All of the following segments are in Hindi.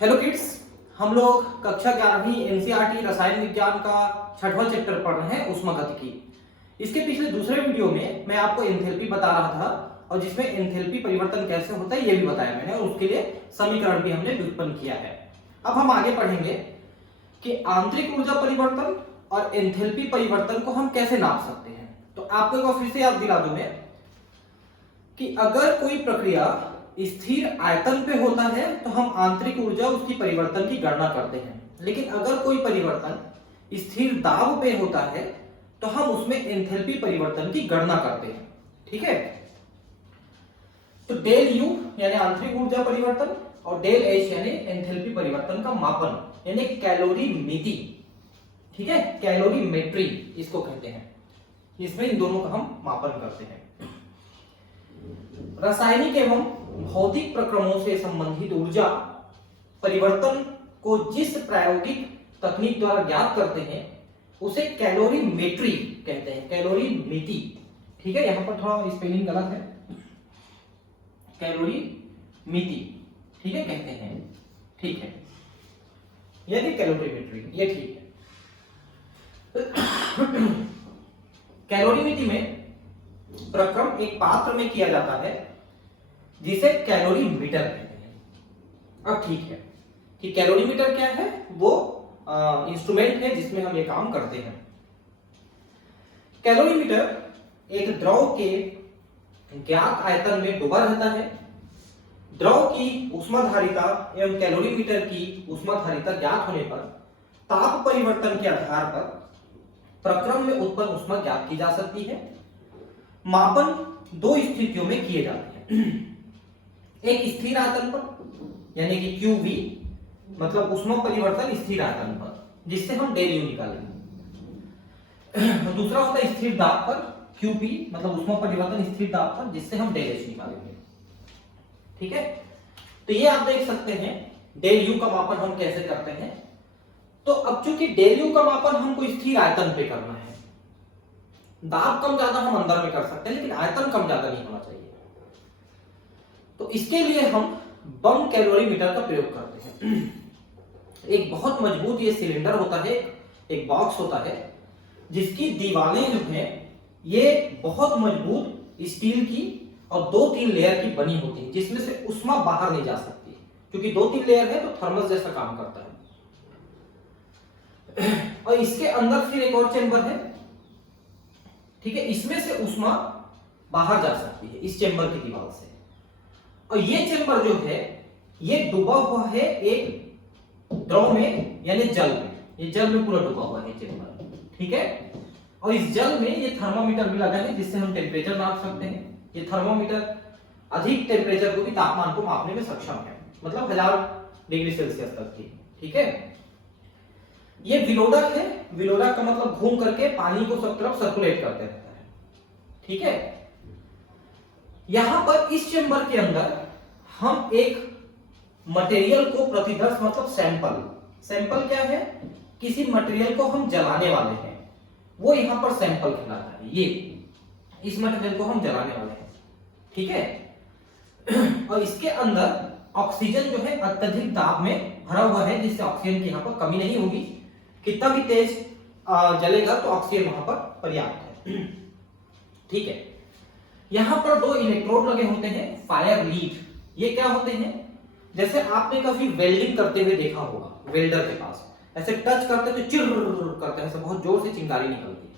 हेलो किड्स, हम लोग कक्षा 11वीं एनसीईआरटी रसायन विज्ञान का 6वां चैप्टर पढ़ रहे हैं ऊष्मागतिकी। इसके पिछले दूसरे वीडियो में मैं आपको एंथैल्पी बता रहा था और जिसमें एंथैल्पी परिवर्तन कैसे होता है ये भी बताया मैंने और उसके लिए समीकरण भी हमने व्युत्पन्न किया है। अब हम आगे पढ़ेंगे कि आंतरिक ऊर्जा परिवर्तन और एंथैल्पी परिवर्तन को हम कैसे नाप सकते हैं। तो आपको एक बार फिर से याद दिला दूं मैं कि अगर कोई प्रक्रिया स्थिर आयतन पे होता है तो हम आंतरिक ऊर्जा उसकी परिवर्तन की गणना करते हैं, लेकिन अगर कोई परिवर्तन स्थिर दाब पे होता है तो हम उसमें एंथैल्पी परिवर्तन की गणना करते हैं। ठीक है, तो डेल यू यानी आंतरिक ऊर्जा परिवर्तन और डेल एच यानी एंथैल्पी परिवर्तन का मापन यानी कैलोरीमेट्री। ठीक है, कैलोरीमेट्री इसको कहते हैं। इसमें इन दोनों का हम मापन करते हैं। रासायनिक एवं भौतिक प्रक्रमों से संबंधित ऊर्जा परिवर्तन को जिस प्रायोगिक तकनीक द्वारा ज्ञात करते हैं उसे कैलोरीमेट्री कहते हैं, कैलोरीमेट्री। ठीक है, यहां पर थोड़ा स्पेलिंग गलत है, कैलोरीमेट्री ठीक है कहते हैं। ठीक है, यानी कैलोरीमेट्री ये ठीक है। कैलोरीमेट्री में प्रक्रम एक पात्र में किया जाता है जिसे कैलोरीमीटर कहते हैं। अब ठीक है कि कैलोरीमीटर क्या है, वो इंस्ट्रूमेंट है जिसमें हम ये काम करते हैं। कैलोरीमीटर एक द्रव के ज्ञात आयतन में डूबा रहता है। द्रव की ऊष्माधारिता एवं कैलोरीमीटर की ऊष्माधारिता ज्ञात होने पर ताप परिवर्तन के आधार पर प्रक्रम में उत्पन्न ऊष्मा ज्ञात की जा सकती है। मापन दो स्थितियों में किए जाते हैं, एक स्थिर आयतन पर यानी कि QV मतलब ऊष्मा परिवर्तन स्थिर आयतन पर जिससे हम डेल यू निकालेंगे, दूसरा होता है स्थिर दाब पर QP मतलब ऊष्मा परिवर्तन स्थिर दाब पर जिससे हम डेल एच निकालेंगे। ठीक है, तो ये आप देख सकते हैं डेल यू का मापन हम कैसे करते हैं। तो अब चूंकि डेल यू का मापन हमको स्थिर आयतन पे करना है, दाब कम ज्यादा हम अंदर में कर सकते हैं लेकिन आयतन कम ज्यादा नहीं होना चाहिए, तो इसके लिए हम बम कैलोरीमीटर का प्रयोग करते हैं। एक बहुत मजबूत ये सिलेंडर होता है, एक बॉक्स होता है जिसकी दीवारें जो हैं ये बहुत मजबूत स्टील की और 2-3 लेयर की बनी होती है जिसमें से ऊष्मा बाहर नहीं जा सकती, क्योंकि 2-3 लेयर है तो थर्मस जैसा काम करता है। और इसके अंदर फिर एक और चेंबर है। ठीक है, इसमें से ऊष्मा बाहर जा सकती है इस चेंबर की दीवार से। और ये चेंबर जो है ये डूबा हुआ है एक द्रव में यानी जल में, ये जल में पूरा डूबा हुआ है चेंबर। ठीक है, और इस जल में ये थर्मामीटर भी लगा है जिससे हम टेम्परेचर नाप सकते हैं। ये थर्मामीटर अधिक टेम्परेचर को भी तापमान को मापने में सक्षम है, मतलब 1000 डिग्री सेल्सियस तक की। ठीक है, ये विलोडक है, विलोडक का मतलब घूम करके पानी को सब तरफ सर्कुलेट करते रहता है। ठीक है, यहां पर इस चेंबर के अंदर हम एक मटेरियल को प्रतिदर्श मतलब सैंपल क्या है, किसी मटेरियल को हम जलाने वाले हैं, वो यहां पर सैंपल कहलाता है। ये इस मटेरियल को हम जलाने वाले हैं। ठीक है, और इसके अंदर ऑक्सीजन जो है अत्यधिक दाब में भरा हुआ है जिससे ऑक्सीजन की यहां पर कमी नहीं होगी। कितना भी तेज जलेगा तो ऑक्सीजन वहां पर पर्याप्त है। ठीक है, यहां पर 2 इलेक्ट्रोड लगे होते हैं, फायर लीड। ये क्या होते हैं, जैसे आपने कभी वेल्डिंग करते हुए देखा होगा, वेल्डर के पास ऐसे टच करते तो चिर करते हैं, ऐसे बहुत जोर से चिंगारी निकलती है।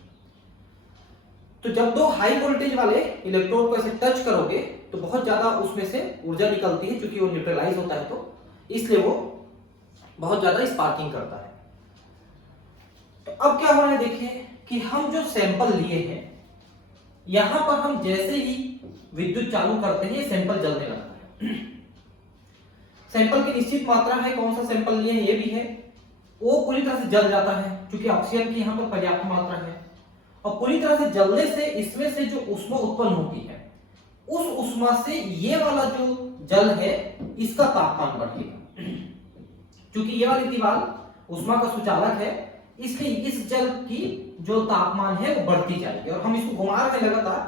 तो जब 2 हाई वोल्टेज वाले इलेक्ट्रोड को ऐसे टच करोगे तो बहुत ज्यादा उसमें से ऊर्जा निकलती है, क्योंकि वो न्यूट्रलाइज होता है तो इसलिए वो बहुत ज्यादा स्पार्किंग करता है। तो अब क्या हो रहा है देखिए कि हम जो सैंपल लिए हैं यहां पर हम जैसे ही विद्युत चालू करते हैं ये सैंपल जलने लगता है। सैंपल की निश्चित मात्रा है, कौन सा सैंपल लिए हैं ये भी है, वो पूरी तरह से जल जाता है क्योंकि ऑक्सीजन की यहां पर पर्याप्त मात्रा है। और पूरी तरह से जलने से इसमें से जो ऊष्मा उत्पन्न होती है उस ऊष्मा से ये वाला जो जल है इसका तापमान बढ़ेगा। क्योंकि ये वाली दीवार ऊष्मा का सुचालक है इसलिए इस जल की जो तापमान है वो बढ़ती जाएगी और हम इसको घुमा रहे हैं लगातार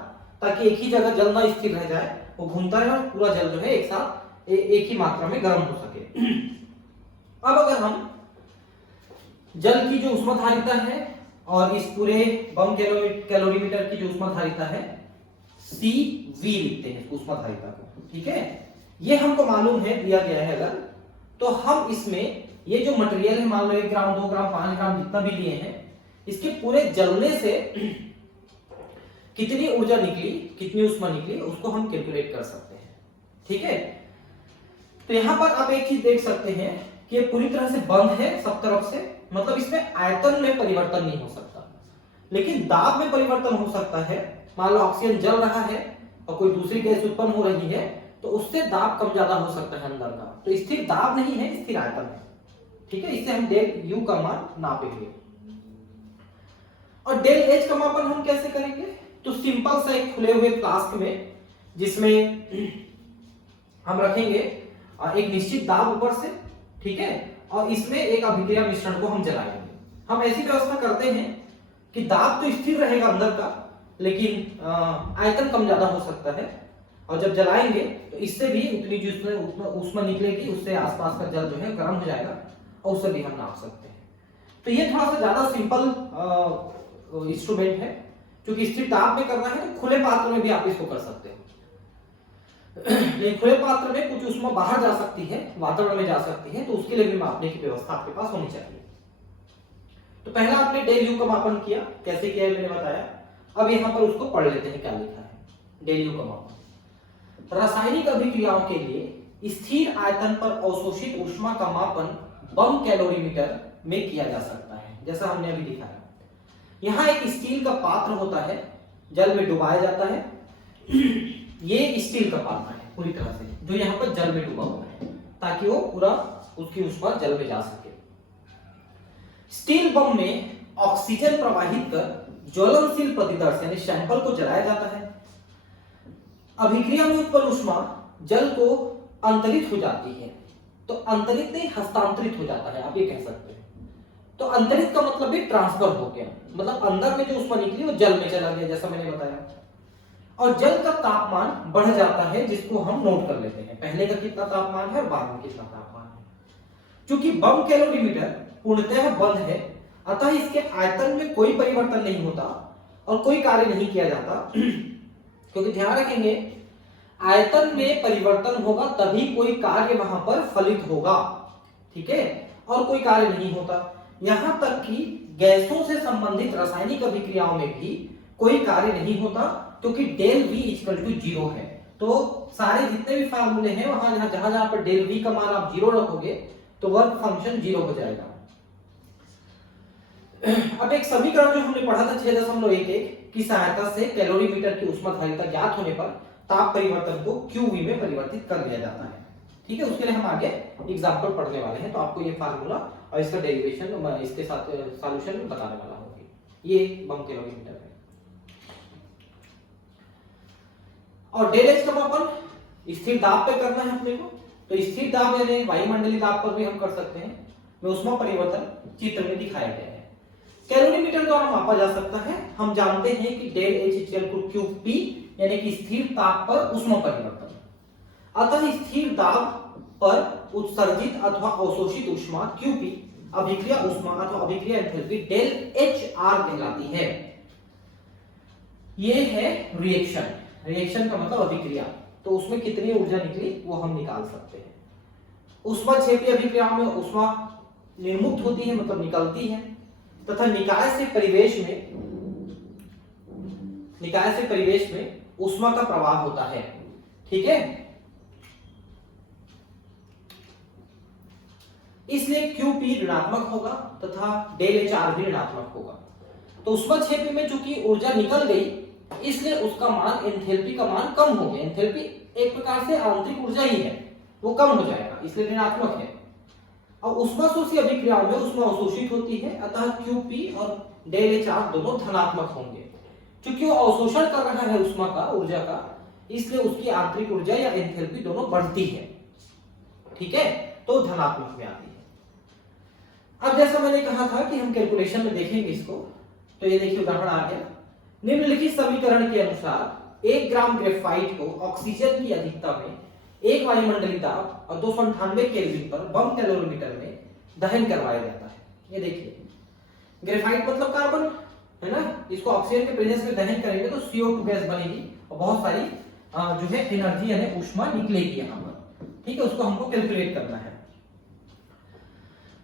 ताकि एक ही जगह जल ना स्थिर रह जाए, वो घूमता है और पूरा जल जो है एक साथ एक ही मात्रा में गर्म हो सके। अब अगर हम जल की जो ऊष्माधारिता है और इस पूरे बम कैलोरीमीटर की जो ऊष्माधारिता है CV लिखते हैं ऊष्माधारिता को, ठीक है। ये हमको मालूम है, दिया गया है अगर, तो हम इसमें ये जो मटेरियल है, मान लो 1 ग्राम 2 ग्राम 5 ग्राम जितना भी लिए हैं, इसके पूरे जलने से कितनी ऊर्जा निकली, कितनी ऊष्मा निकली, उसको हम कैलकुलेट कर सकते हैं, ठीक है। तो यहां पर आप एक चीज देख सकते हैं कि ये पूरी तरह से बंद है सब तरफ से, मतलब इसमें आयतन में परिवर्तन नहीं हो सकता, लेकिन दाब में परिवर्तन हो सकता है। मान लो ऑक्सीजन जल रहा है और कोई दूसरी गैस उत्पन्न हो रही है, तो उससे दाब कम ज्यादा हो सकता है अंदर का। तो स्थिर दाब नहीं है, स्थिर आयतन है, ठीक है। इससे हम डेल यू का मान नापेंगे। और डेल एच का मापन हम कैसे करेंगे? तो सिंपल सा एक खुले हुए फ्लास्क में, जिसमें हम रखेंगे एक निश्चित दाब ऊपर से, ठीक है, और इसमें एक अभिक्रिया मिश्रण को हम जलाएंगे। हम ऐसी व्यवस्था करते हैं कि दाब तो स्थिर रहेगा अंदर का, लेकिन आयतन कम ज्यादा हो सकता है, और जब जलाएंगे तो इससे भी उतनी जो ऊष्मा निकलेगी, उससे आसपास का जल जो है गर्म हो जाएगा, और उससे भी हम नाप सकते हैं। तो ये थोड़ा सा ज्यादा सिंपल इंस्ट्रूमेंट है, क्योंकि स्थिर दाब में करना है तो खुले पात्र में भी आप इसको कर सकते हैं। लेकिन खुले पात्र में कुछ ऊष्मा बाहर जा सकती है, वातावरण में जा सकती है, तो उसके लिए भी मापने की व्यवस्था आपके पास होनी चाहिए। तो पहला आपने डेल यू का मापन किया, कैसे किया है मैंने बताया। अब यहां पर उसको पढ़ लेते हैं क्या लिखा है। डेल यू का मापन, रासायनिक अभिक्रियाओं के लिए स्थिर आयतन पर अवशोषित ऊष्मा का मापन बम कैलोरीमीटर में किया जा सकता है, जैसा हमने अभी दिखाया। यहां एक स्टील का पात्र होता है, जल में डुबाया जाता है। ये स्टील का पात्र है पूरी तरह से, जो यहाँ पर जल में डूबा हुआ है, ताकि वो पूरा उसकी ऊष्मा जल में जा सके। स्टील बम में ऑक्सीजन प्रवाहित कर ज्वलनशील प्रतिदर्श यानी सैंपल को जलाया जाता है। अभिक्रिया में उत्पन्न ऊष्मा जल को अंतरित हो जाती है, तो अंतरित नहीं हस्तांतरित हो जाता है, आप ये कह सकते हैं। तो अंतरित का मतलब भी ट्रांसफर हो गया, मतलब अंदर में जो ऊष्मा निकली वो जल में चला गया, जैसा मैंने बताया। और जल का तापमान बढ़ जाता है, जिसको हम नोट कर लेते हैं, पहले का कितना तापमान है और बाद में कितना तापमान है। क्योंकि बम कैलोरीमीटर पूर्णतः बंद है, अतः इसके आयतन में कोई परिवर्तन नहीं होता और कोई कार्य नहीं किया जाता। क्योंकि ध्यान रखेंगे, आयतन में परिवर्तन होगा तभी कोई कार्य वहां पर फलित होगा, ठीक है, और कोई कार्य नहीं होता। यहां तक कि गैसों से संबंधित रासायनिक अभिक्रियाओं में भी कोई कार्य नहीं होता, क्योंकि डेल V इक्वल टू 0 है। तो सारे जितने भी फार्मूले हैं, वहां जहां जहां पर डेल V का मान आप 0 रखोगे तो वर्क फंक्शन 0 हो जाएगा। अब एक समीकरण जो हमने पढ़ा था 6.11 की सहायता से कैलोरीमीटर की ऊष्माधारिता ज्ञात होने पर ताप परिवर्तन को QV में परिवर्तित कर लिया जाता है, ठीक है। उसके लिए हम आगे एग्जांपल पढ़ने वाले हैं, तो आपको ये फार्मूला और इसका डेरिवेशन इसके साथ सॉल्यूशन में बताने वाला हूँ। ये बम कैलोरीमीटर है। और डेल एच का मापन स्थिर दाब पे करना है अपने को, तो स्थिर दाब यानी वायुमंडलीय दाब पर भी हम कर सकते हैं, में ऊष्मा परिवर्तन चित्र में दिखाया गया है। कैलोरीमीटर द्वारा मापा जा सकता है। हम जानते हैं कि del H equal to QP यानी कि स्थिर ताप पर ऊष्मा परिवर्तन। अतः स्थिर दाब पर उत्सर्जित अथवा अवशोषित ऊष्मा QP अभिक्रिया ऊष्मा अथवा अभिक्रिया एंथैल्पी डेल HR कहलाती है। ये है रिएक्शन, रिएक्शन का मतलब अभिक्रिया, तो उसमें कितनी ऊर्जा निकली वो हम निकाल सकते हैं। ऊष्माक्षेपी अभिक्रियाओं में ऊष्मा निर्मुक्त होती है, मतलब निकलती है, तथा निकाय से परिवेश में ऊष्मा का प्रवाह होता है, ठीक है। इसलिए QP ऋणात्मक होगा तथा डेल HR भी ऋणात्मक होगा। तो ऊष्माक्षेपी में चूंकि ऊर्जा निकल गई, इसलिए उसका मान एंथैल्पी का मान कम हो गया। एंथैल्पी एक प्रकार से आंतरिक ऊर्जा ही है, वो कम हो जाएगा, इसलिए ऋणात्मक है। और ऊष्माशोषी अभिक्रियाओं में ऊष्मा अवशोषित होती है, अतः QP और डेल HR दोनों धनात्मक होंगे। क्योंकि वो अवशोषण कर रहा है ऊष्मा का, ऊर्जा का, इसलिए उसकी आंतरिक ऊर्जा या एंथैल्पी दोनों बढ़ती है, ठीक है, तो धनात्मक में आती है। अब जैसा मैंने कहा था कि हम कैलकुलेशन में देखेंगे इसको, तो ये देखिए उदाहरण आ गया। निम्नलिखित समीकरण के अनुसार 1 ग्राम ग्रेफाइट को ऑक्सीजन की अधिकता में 1 वायुमंडलीय दाब और 298 केल्विन पर बम कैलोरीमीटर में दहन करवाया जाता है। ये देखिए ग्रेफाइट मतलब कार्बन है ना, इसको ऑक्सीजन के प्रेजेंस में दहन करेंगे तो CO2 गैस बनेगी और बहुत सारी जो है एनर्जी यानी ऊष्मा निकलेगी यहाँ पर। ठीक है, उसको हमको कैलकुलेट करना है।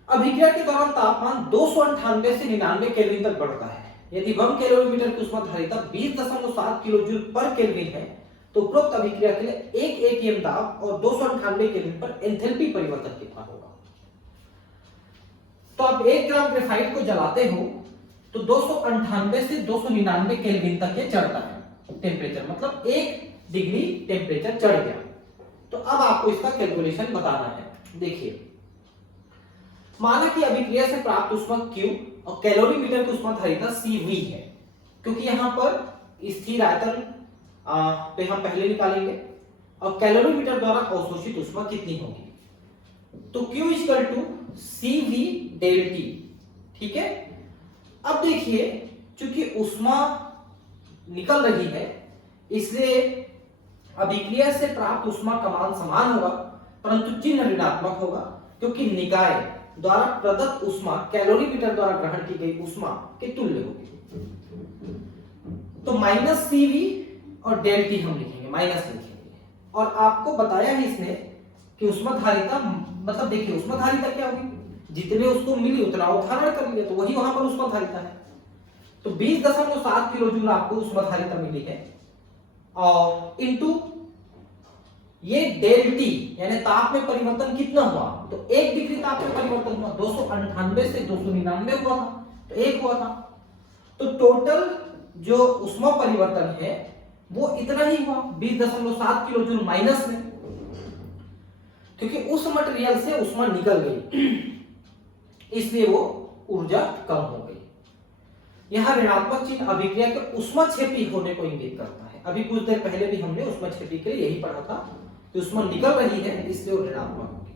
अभिक्रिया के दौरान तापमान 298 से 99 केल्विन तक बढ़ता है। यदि 1 कैलोरीमीटर की ऊष्मा धारिता 20.7 किलो जूल पर केल्विन है तो उपरोक्त अभिक्रिया के लिए 1 atm दाब और 298 केल्विन पर एंथैल्पी परिवर्तन कितना होगा। तो आप 1 ग्राम ग्रेफाइट को जलाते हो तो 298 से 299 केल्विन तक ये चढ़ता है टेम्परेचर, मतलब 1 डिग्री टेम्परेचर चढ़ गया। तो अब आपको इसका कैलकुलेशन बताना है। देखिए माना कि अभिक्रिया से प्राप्त ऊष्मा Q और कैलोरीमीटर की ऊष्मा धारिता CV है, क्योंकि यहां पर स्थिर आयतन पे हम पहले निकालेंगे और कैलोरीमीटर द्वारा अवशोषित ऊष्मा कितनी होगी। तो Q equal to CV del T। ठीक है, अब देखिए चूंकि ऊष्मा निकल रही है इसलिए अभिक्रिया से प्राप्त ऊष्मा का मान समान होगा, परंतु चिन्ह ऋणात्मक होगा, क्योंकि निकाय द्वारा प्रदत्त ऊष्मा कैलोरीमीटर द्वारा ग्रहण की गई ऊष्मा के तुल्य होगी। तो माइनस CV और डेल T हम लिखेंगे, माइनस लिखेंगे। और आपको बताया है इसने कि ऊष्मा धारिता, मतलब देखिए ऊष्मा धारिता क्या होगी, जितने उसको मिली उतना वो धारण कर लिया, तो वही वहां पर ऊष्मा धारिता है। तो 20.7 किलो जूल आपको ऊष्मा धारिता मिली है और इनटू ये डेल T यानी ताप में परिवर्तन कितना हुआ, तो 1 डिग्री ताप में परिवर्तन हुआ, 298 से 299 हुआ था, तो 1 हुआ था। तो टोटल जो ऊष्मा परिवर्तन है वो इतना ही हुआ, 20.7 किलो जूल माइनस में, क्योंकि उस मटेरियल से ऊष्मा निकल गई इसलिए वो ऊर्जा कम हो गई। यह ऋणात्मक चिन्ह अभिक्रिया के ऊष्माक्षेपी होने को इंगित करता है। अभी कुछ देर पहले भी हमने ऊष्माक्षेपी के लिए यही पढ़ा था कि ऊष्मा निकल रही है इसलिए वो ऋणात्मक होगी।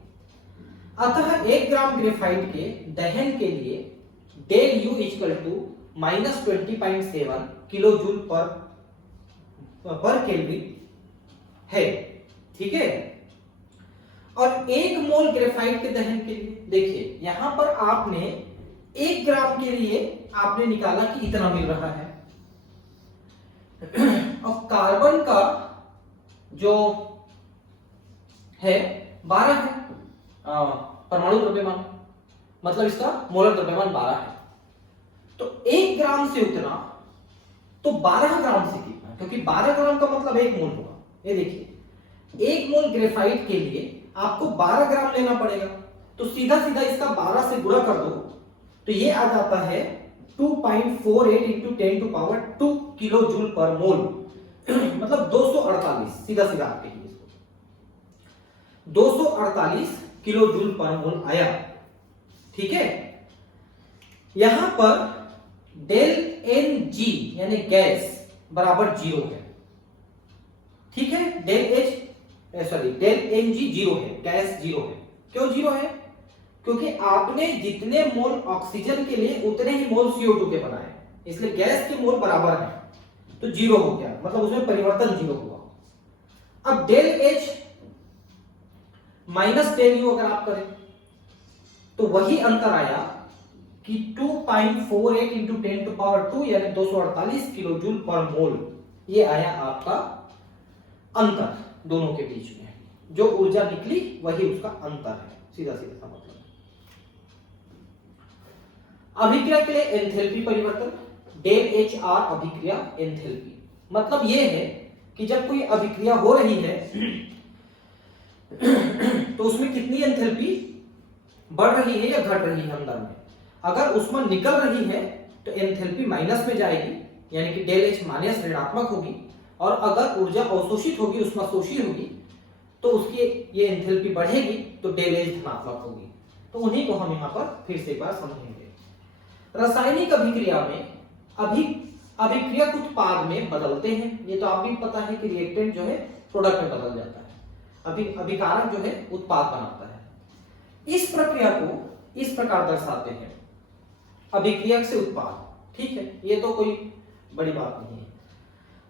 अतः 1 ग्राम ग्रेफाइट के दहन के लिए del U equal to -20.7 kilo joule पर केल्विन है। ठीक है, और 1 मोल ग्रेफाइट के दहन के लिए देखिए यहां पर आपने 1 ग्राम के लिए आपने निकाला कि इतना मिल रहा है और कार्बन का जो है 12 है परमाणु द्रव्यमान, मतलब इसका मोलर द्रव्यमान 12 है। तो 1 ग्राम से उतना तो 12 ग्राम से कितना, क्योंकि 12 ग्राम का मतलब 1 मोल होगा। ये देखिए 1 मोल ग्रेफाइट के लिए आपको 12 ग्राम लेना पड़ेगा, तो सीधा सीधा इसका 12 से गुणा कर दो तो ये आ जाता है 2.48 into 10 to power 2 kilo joule per mole मतलब 248, सीधा सीधा आपके लिए 248 किलो जूल पर मोल आया। ठीक है, यहां पर डेल NG यानी गैस बराबर 0 है। ठीक है, डेल NG 0 है, गैस 0 है। क्यों 0 है? क्योंकि आपने जितने मोल ऑक्सीजन के लिए उतने ही मोल CO2 के बनाए, इसलिए गैस के मोल बराबर है तो 0 हो गया, मतलब उसमें परिवर्तन 0 हुआ। अब del H minus del U अगर आप करें तो वही अंतर आया कि 2.48 इंटू 10 टू पावर 2 यानी 248 किलो जूल पर मोल, ये आया आपका अंतर दोनों के बीच में। जो ऊर्जा निकली वही उसका अंतर है, सीधा सीधा मतलब। अभिक्रिया के लिए एंथैल्पी परिवर्तन डेल HR अभिक्रिया एंथैल्पी, मतलब यह है कि जब कोई अभिक्रिया हो रही है तो उसमें कितनी एंथैल्पी बढ़ रही है या घट रही है अंदर में। अगर ऊष्मा निकल रही है तो एंथैल्पी माइनस में जाएगी यानी कि डेल H माइनस ऋणात्मक होगी, और अगर ऊर्जा अवशोषित होगी, ऊष्मा शोषित होगी तो उसकी ये एंथैल्पी बढ़ेगी तो डेल H धनात्मक होगी। तो उन्हीं को हम यहाँ पर फिर से एक बार समझेंगे। रासायनिक अभिक्रिया में अभिक्रियक उत्पाद में बदलते हैं, ये तो आप भी पता है कि रिएक्टेंट जो है प्रोडक्ट में बदल जाता है, अभिकारक जो है उत्पाद बनाता है। इस प्रक्रिया को इस प्रकार दर्शाते हैं, अभिक्रियक से उत्पाद। ठीक है, ये तो कोई बड़ी बात नहीं है।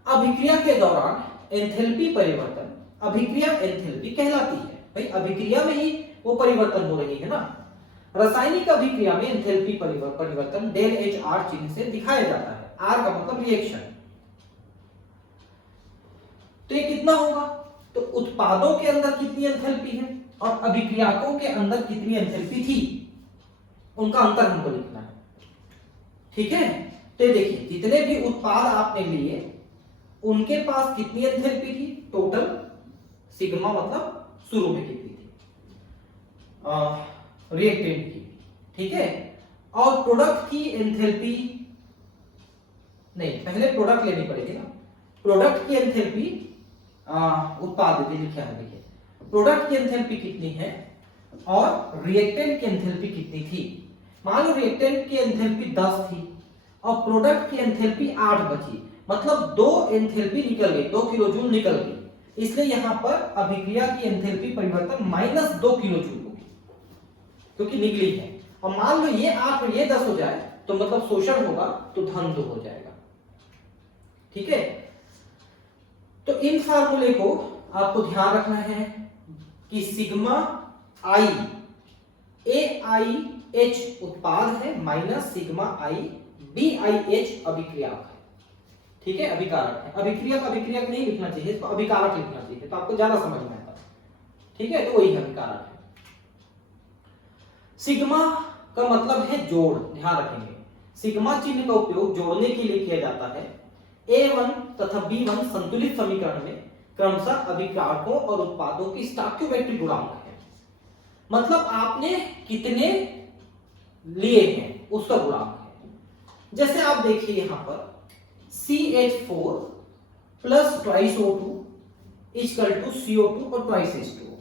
अभिक्रिया के दौरान एंथैल्पी परिवर्तन अभिक्रिया एंथैल्पी कहलाती है। भाई अभिक्रिया में ही वो परिवर्तन हो रही है ना, रासायनिक अभिक्रिया में एंथैल्पी परिवर्तन डेल एच आर चिन्ह से दिखाया जाता है। आर का मतलब रिएक्शन। तो ये कितना होगा? तो उत्पादों के अंदर कितनी एंथैल्पी है और अभिक्रियाकों के अंदर कितनी एंथैल्पी थी, उनका अंतर हमको लिखना है। ठीक है, तो देखिए जितने भी उत्पाद आपने लिए उनके पास कितनी एंथैल्पी थी, टोटल सिग्मा मतलब शुरू में कितनी थी रिएक्टेंट की। ठीक है, और प्रोडक्ट की एंथैल्पी नहीं, पहले प्रोडक्ट लेनी पड़ेगी ना। प्रोडक्ट की एंथैल्पी उत्पाद लिखा है, देखिए प्रोडक्ट की एंथैल्पी कितनी है और रिएक्टेंट की एंथैल्पी कितनी थी। मान लो रिएक्टेंट की एंथैल्पी 10 थी और प्रोडक्ट की एंथैल्पी 8 बची, मतलब 2 एंथैल्पी निकल गई, 2 किलो जूल निकल गई। इसलिए यहां पर अभिक्रिया की एंथैल्पी परिवर्तन -2 किलो जूल होगी क्योंकि निकली है। और मान लो ये 8 और ये 10 हो जाए तो मतलब शोषण होगा तो धन 2 हो जाएगा। ठीक है, तो इन फार्मूले को आपको ध्यान रखना है कि सिग्मा आई ए आई एच उत्पाद है minus sigma I B I H अभिक्रिया है। ठीक है, अभिकारक है। अभिक्रिया का अभिक्रियक नहीं लिखना चाहिए, इसको अभिकारक लिखना चाहिए तो आपको ज्यादा समझ में आता है। ठीक है, तो वही अभिकारक है। सिग्मा का मतलब है जोड़, ध्यान रखेंगे। सिग्मा चिन्ह का उपयोग जोड़ने के लिए किया जाता है। A1 तथा B1 संतुलित समीकरण में क्रमशः अभिकारकों और उत्पादों की स्टोइकियोमेट्रिक गुणांक है, मतलब आपने कितने लिए हैं उसका गुणांक है। जैसे आप देखिए यहां पर CH4 plus twice O2 equal to CO2 और ट्वाइस H2O,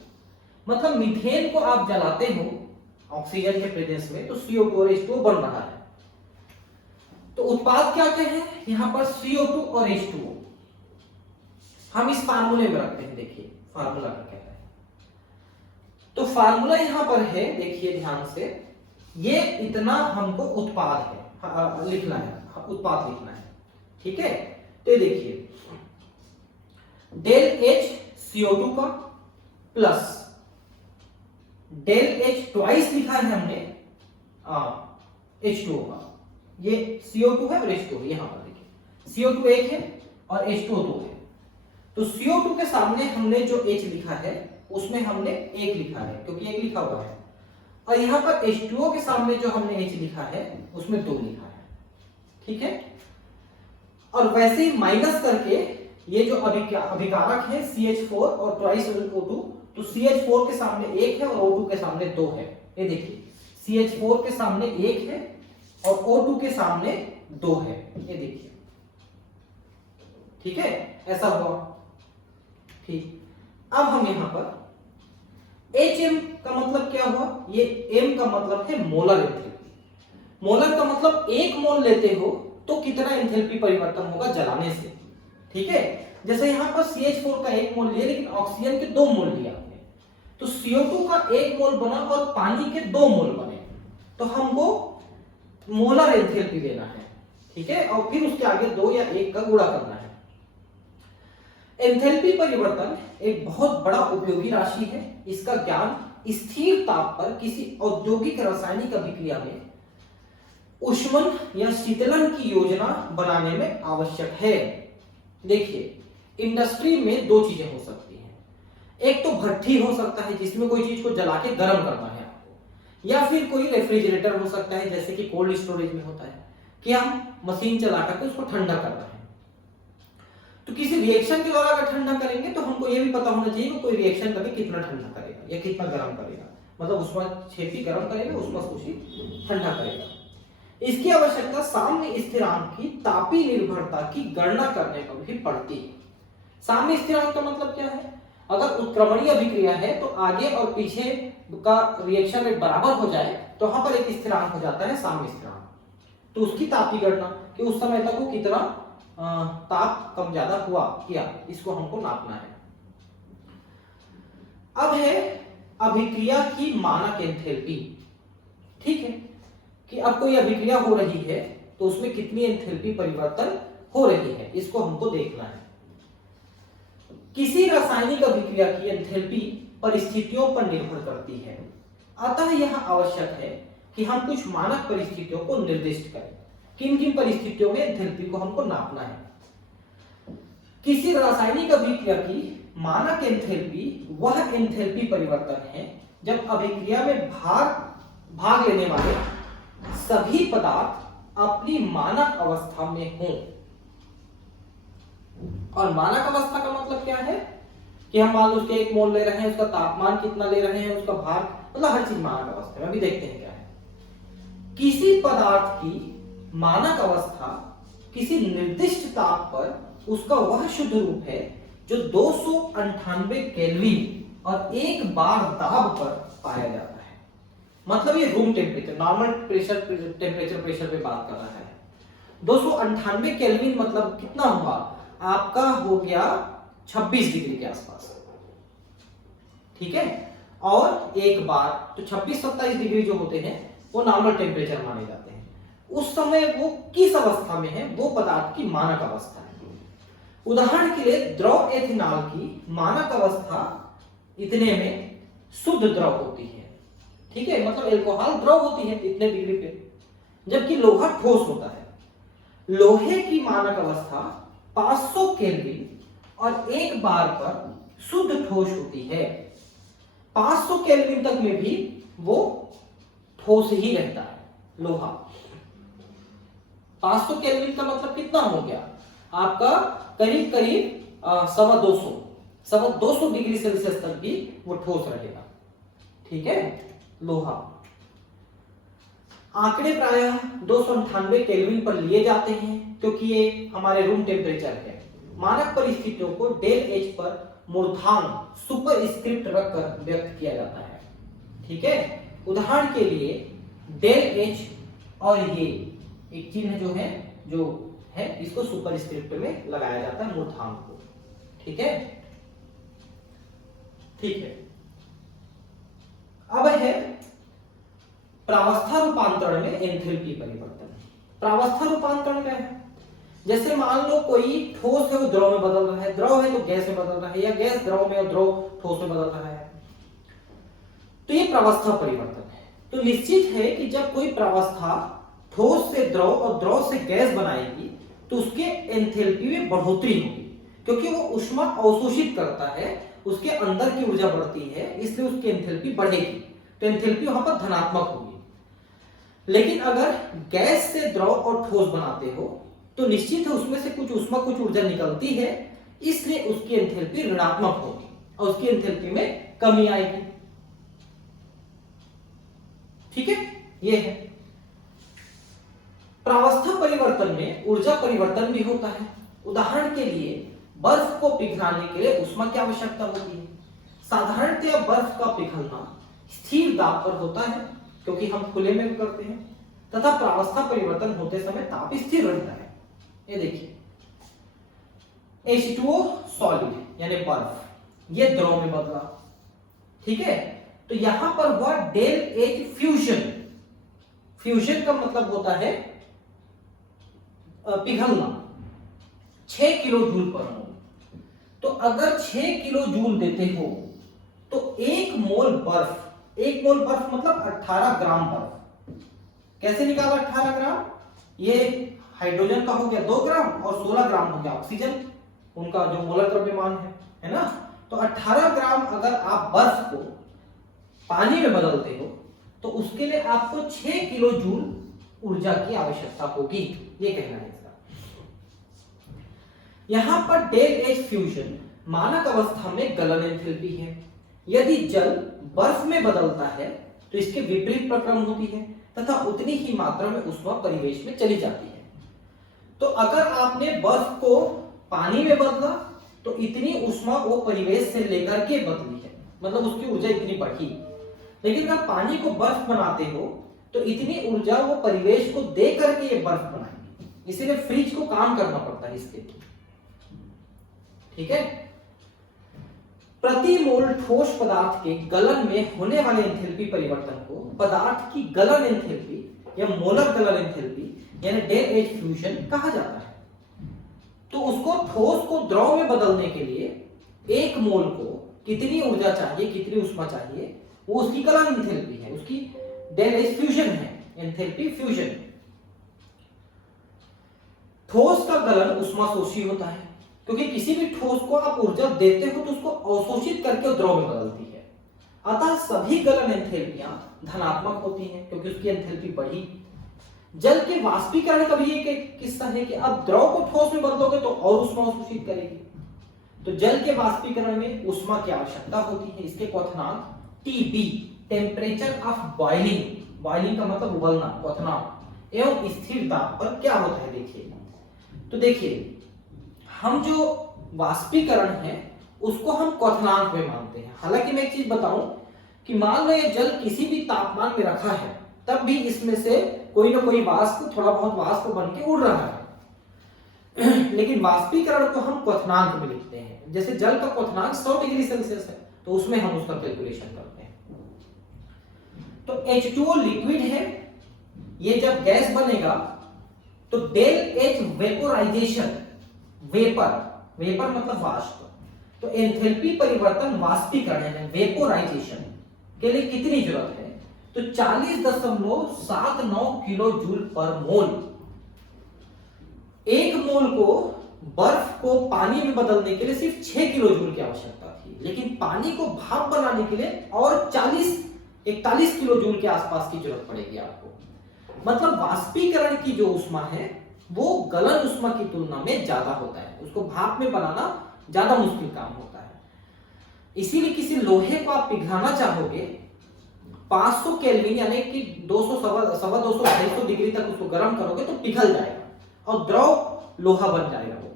मतलब मीथेन को आप जलाते हो ऑक्सीजन के प्रेजेंस में तो CO2 और H2O बन रहा है। तो उत्पाद क्या क्या है यहां पर, CO2 और H2O। हम इस फार्मूले में रखते हैं, देखिए फार्मूला क्या है। तो फार्मूला यहां पर है, देखिए ध्यान से, ये इतना हमको उत्पाद है लिखना है, उत्पाद लिखना है। ठीक है, तो देखिए डेल H CO2 का प्लस डेल H ट्वाइस लिखा है हमने H2O का। ये CO2 है और H2O है, यहां पर देखिए CO2 एक है और H2O 2 है। तो CO2 के सामने हमने जो H लिखा है उसमें हमने 1 लिखा है क्योंकि 1 लिखा हुआ है, और यहां पर H2O के सामने जो हमने H लिखा है उसमें 2 लिखा है। ठीक है, और वैसे ही माइनस करके ये जो अभिकारक है CH4 और ट्वाइस O2, तो CH4 के सामने 1 है और O2 के सामने 2 है। ये देखिए CH4 के सामने 1 है और O2 के सामने 2 है, ये देखिए। ठीक है, ऐसा हुआ। ठीक, अब हम यहां पर HM का मतलब क्या हुआ, ये M का मतलब है मोलर एंथैल्पी। मोलर का मतलब 1 मोल लेते हो तो कितना एंथैल्पी परिवर्तन होगा जलाने से। ठीक है, जैसे यहां पर CH4 का 1 मोल लिया लेकिन ऑक्सीजन के 2 मोल लिया आपने, तो CO2 का 1 मोल बना और पानी के 2 मोल बने, तो हमको मोलर एंथैल्पी लेना है। ठीक है, और फिर उसके आगे 2 या 1 का गुणा करना है। एंथैल्पी परिवर्तन एक बहुत बड़ा उपयोगी राशि है। इसका ज्ञान स्थिर ताप पर किसी औद्योगिक रासायनिक अभिक्रिया में ऊष्मन या शीतलन की योजना बनाने में आवश्यक है। देखिए इंडस्ट्री में 2 चीजें हो सकती हैं, एक तो भट्ठी हो सकता है जिसमें कोई चीज को जला के गर्म करना है आपको, या फिर कोई रेफ्रिजरेटर हो सकता है जैसे कि कोल्ड स्टोरेज में होता है कि हम मशीन चला करके उसको ठंडा करना है। तो किसी रिएक्शन के द्वारा अगर ठंडा करेंगे तो हमको ये भी पता होना चाहिए कि कोई रिएक्शन करके कितना ठंडा करेगा या कितना गर्म करेगा, मतलब उसमें छेपी गर्म करेगा, उसमें कुछ ठंडा करेगा। इसकी आवश्यकता साम्य स्थिरांक की तापीय निर्भरता की गणना करने पर भी पड़ती है। साम्य स्थिरांक का मतलब क्या है, अगर उत्क्रमणीय अभिक्रिया है तो आगे और पीछे का रिएक्शन रेट बराबर हो जाए तो वहां पर एक स्थिरांक हो जाता है साम्य स्थिरांक, तो उसकी तापीय गणना कि उस समय तक वो कितना ताप कम ज्यादा हुआ किया, इसको हमको नापना है। अब है अभिक्रिया की मानक एंथैल्पी। ठीक है, कि अब कोई अभिक्रिया हो रही है तो उसमें कितनी एंथैल्पी परिवर्तन हो रही है, इसको हमको देखना है। किसी रासायनिक अभिक्रिया की एंथैल्पी परिस्थितियों पर निर्भर करती है। अतः यह आवश्यक है कि हम कुछ मानक परिस्थितियों को निर्दिष्ट करें। किन किन परिस्थितियों में एंथैल्पी को हमको नापना है? किसी रासायनिक अभिक्रिया की मानक एंथैल्पी वह एंथैल्पी परिवर्तन है जब अभिक्रिया में भाग लेने वाले सभी पदार्थ अपनी मानक अवस्था में हों। और मानक अवस्था का मतलब क्या है कि हम मान लो उसके 1 मोल ले रहे हैं, उसका तापमान कितना ले रहे हैं, उसका भार, मतलब हर चीज मानक अवस्था में। अभी देखते हैं क्या है। किसी पदार्थ की मानक अवस्था किसी निर्दिष्ट ताप पर उसका वह शुद्ध रूप है जो 298 केल्विन और 1 बार दाब पर पाया जाता है। मतलब ये रूम टेम्परेचर, नॉर्मल टेम्परेचर पे बात कर रहा है। 298 केल्विन मतलब कितना हुआ आपका? हो गया 26 डिग्री के आसपास, ठीक है। और 1 बार तो 26-27 डिग्री जो होते हैं वो नॉर्मल टेम्परेचर माने जाते हैं। उस समय वो किस अवस्था में है? वो पदार्थ की मानक अवस्था है। उदाहरण के लिए द्रव एथेनॉल की मानक अवस्था इतने में शुद्ध द्रव होती है, ठीक है, मतलब एल्कोहल द्रव होती है इतने डिग्री पे, जबकि लोहा ठोस होता है। लोहे की मानक अवस्था 500 केल्विन और 1 बार पर शुद्ध ठोस होती है। 500 केल्विन तक में भी वो ठोस ही रहता है लोहा। 500 केल्विन का मतलब कितना हो गया आपका? करीब करीब 250 डिग्री सेल्सियस तक भी वो ठोस रहेगा, ठीक है, लोहा। आंकड़े प्रायः 298 केल्विन पर लिए जाते हैं क्योंकि ये हमारे रूम टेम्परेचर है। मानक परिस्थितियों को डेल एच पर मूर्धांक सुपर स्क्रिप्ट रखकर व्यक्त किया जाता है, ठीक है। उदाहरण के लिए डेल एच और ये एक चिन्ह जो है इसको सुपर स्क्रिप्ट में लगाया जाता है, मूर्धांक को, ठीक है, ठीक है। अब है प्रावस्था रूपांतरण में एंथैल्पी परिवर्तन। प्रावस्था रूपांतरण क्या है? जैसे मान लो कोई ठोस है वो द्रव में बदल रहा है, द्रव है तो गैस में बदल रहा है, या गैस द्रव में और द्रव ठोस में बदल रहा है, तो ये प्रावस्था परिवर्तन है। तो निश्चित है कि जब कोई प्रावस्था ठोस से द्रव और द्रव से गैस बनाएगी तो उसके एंथैल्पी में बढ़ोतरी होगी, क्योंकि वो ऊष्मा अवशोषित करता है, उसके अंदर की ऊर्जा बढ़ती है, इसलिए उसकी एंथैल्पी बढ़ेगी, तो एंथैल्पी वहां पर धनात्मक होगी। लेकिन अगर गैस से द्रव और ठोस बनाते हो तो निश्चित है उसमें से कुछ ऊष्मा कुछ ऊर्जा निकलती है, इसलिए उसकी एंथैल्पी ऋणात्मक होगी और उसकी एंथैल्पी में कमी आएगी, ठीक है। ये है प्रावस्था परिवर्तन में ऊर्जा परिवर्तन भी होता है। उदाहरण के लिए बर्फ को पिघलाने के लिए ऊष्मा की आवश्यकता होती है। साधारणतया बर्फ का पिघलना स्थिर दाब पर होता है क्योंकि हम खुले में करते हैं, तथा प्रावस्था परिवर्तन होते समय ताप स्थिर रहता है। ये देखिए H2O सॉलिड यानी बर्फ, ये द्रव में बदला, ठीक है। तो यहां पर हुआ डेल एच फ्यूजन। फ्यूजन का मतलब होता है पिघलना, 6 किलो जूल पर मोल। तो अगर 6 किलो जूल देते हो तो 1 मोल बर्फ, 1 मोल बर्फ मतलब 18 ग्राम बर्फ। कैसे निकाला 18 ग्राम? ये हाइड्रोजन का हो गया 2 ग्राम और 16 ग्राम हो गया ऑक्सीजन, उनका जो मोलर द्रव्यमान है ना। तो 18 ग्राम अगर आप बर्फ को पानी में बदलते हो तो उसके लिए आपको 6 किलो जूल ऊर्जा की आवश्यकता होगी, ये कहना है इसका। यहां पर डेल एच फ्यूजन मानक अवस्था में गलन एंथैल्पी है। यदि जल बर्फ में बदलता है तो इसके विपरीत प्रक्रम होती है तथा उतनी ही मात्रा में ऊष्मा परिवेश में चली जाती है। तो अगर आपने बर्फ को पानी में बदला तो इतनी ऊष्मा वो परिवेश से लेकर के बदली है, मतलब उसकी ऊर्जा इतनी बढ़ी। लेकिन अगर पानी को बर्फ बनाते हो तो इतनी ऊर्जा वो परिवेश को दे करके ये बर्फ बनाएंगे, इसीलिए फ्रिज को काम करना पड़ता है इसके लिए, ठीक है। प्रति मोल ठोस पदार्थ के गलन में होने वाले एंथैल्पी परिवर्तन को पदार्थ की गलन एंथैल्पी या मोलर गलन एंथैल्पी यानी डेल एच फ्यूजन कहा जाता है। तो उसको ठोस को द्रव में बदलने के लिए 1 मोल को कितनी ऊर्जा चाहिए, कितनी ऊष्मा चाहिए, वो उसकी गलन एंथैल्पी है, उसकी डेल एच फ्यूजन है, एंथैल्पी फ्यूजन। ठोस का गलन उष्माशोषी होता है, क्योंकि किसी भी ठोस को आप ऊर्जा देते हो तो उसको अवशोषित करके द्रव में बदलती है। अतः सभी गलन एंथैल्पियां धनात्मक होती हैं, क्योंकि उसकी एंथैल्पी बढ़ी। जल के वाष्पीकरण का भी एक किस्सा है कि अब द्रव को ठोस में बदलोगे तो और उष्मा अवशोषित करेगी। तो जल के वाष्पीकरण में उष्मा की आवश्यकता होती है। इसके क्वथनांक TB, temperature of boiling, boiling का मतलब उबलना, क्वथनांक एवं स्थिर ताप पर क्या होता है देखिए। तो देखिए, हम जो वाष्पीकरण है उसको हम क्वथनांक में मानते हैं। हालांकि मैं एक चीज बताऊं कि मान लो ये जल किसी भी तापमान में रखा है, तब भी इसमें से कोई ना कोई वाष्प, थोड़ा बहुत वाष्प बन के उड़ रहा है। लेकिन वाष्पीकरण को हम क्वथनांक में लिखते हैं। जैसे जल का क्वथनांक 100 डिग्री सेल्सियस है, तो उसमें हम उसका कैलकुलेशन करते हैं। तो H2O लिक्विड है, ये जब गैस बनेगा तो डेल H वेपोराइजेशन, वेपर मतलब वाष्प, तो एंथैल्पी परिवर्तन वाष्पीकरण है वेपोराइजेशन के लिए कितनी जरूरत है, तो 40.79 किलो जूल पर मोल। एक मोल को बर्फ को पानी में बदलने के लिए सिर्फ 6 किलो जूल की आवश्यकता थी, लेकिन पानी को भाप बनाने के लिए और 41 किलो जूल के आसपास की जरूरत पड़ेगी आपको। मतलब वाष्पीकरण की जो उष्मा है वो गलन उष्मा की तुलना में ज्यादा होता है, उसको भाप में बनाना ज्यादा मुश्किल काम होता है। इसीलिए किसी लोहे को आप पिघलाना चाहोगे 500 केल्विन यानी कि 200 डिग्री तक उसको गर्म करोगे तो पिघल जाएगा और द्रव लोहा बन जाएगा वो।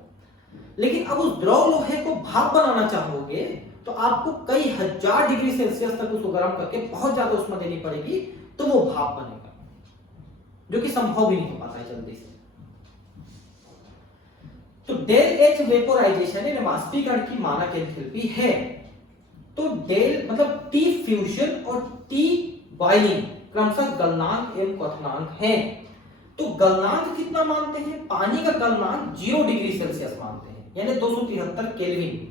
लेकिन अब उस द्रव लोहे को भाप बनाना चाहोगे तो आपको कई हजार डिग्री सेल्सियस तक उसको गर्म करके बहुत ज्यादा उष्मा देनी पड़ेगी, तो वो भाप बनेगा, जो कि संभव भी नहीं हो पाता है जल्दी से। तो डेल एच वेपोराइजेशन यानी वाष्पीकरण की मानक एंथैल्पी है। तो डेल मतलब टी फ्यूजन और टी बॉइलिंग क्रमशः गलनांक एवं क्वथनांक है। तो गलनांक कितना मानते हैं, पानी का गलनांक 0 डिग्री सेल्सियस मानते हैं, यानी 273 केल्विन।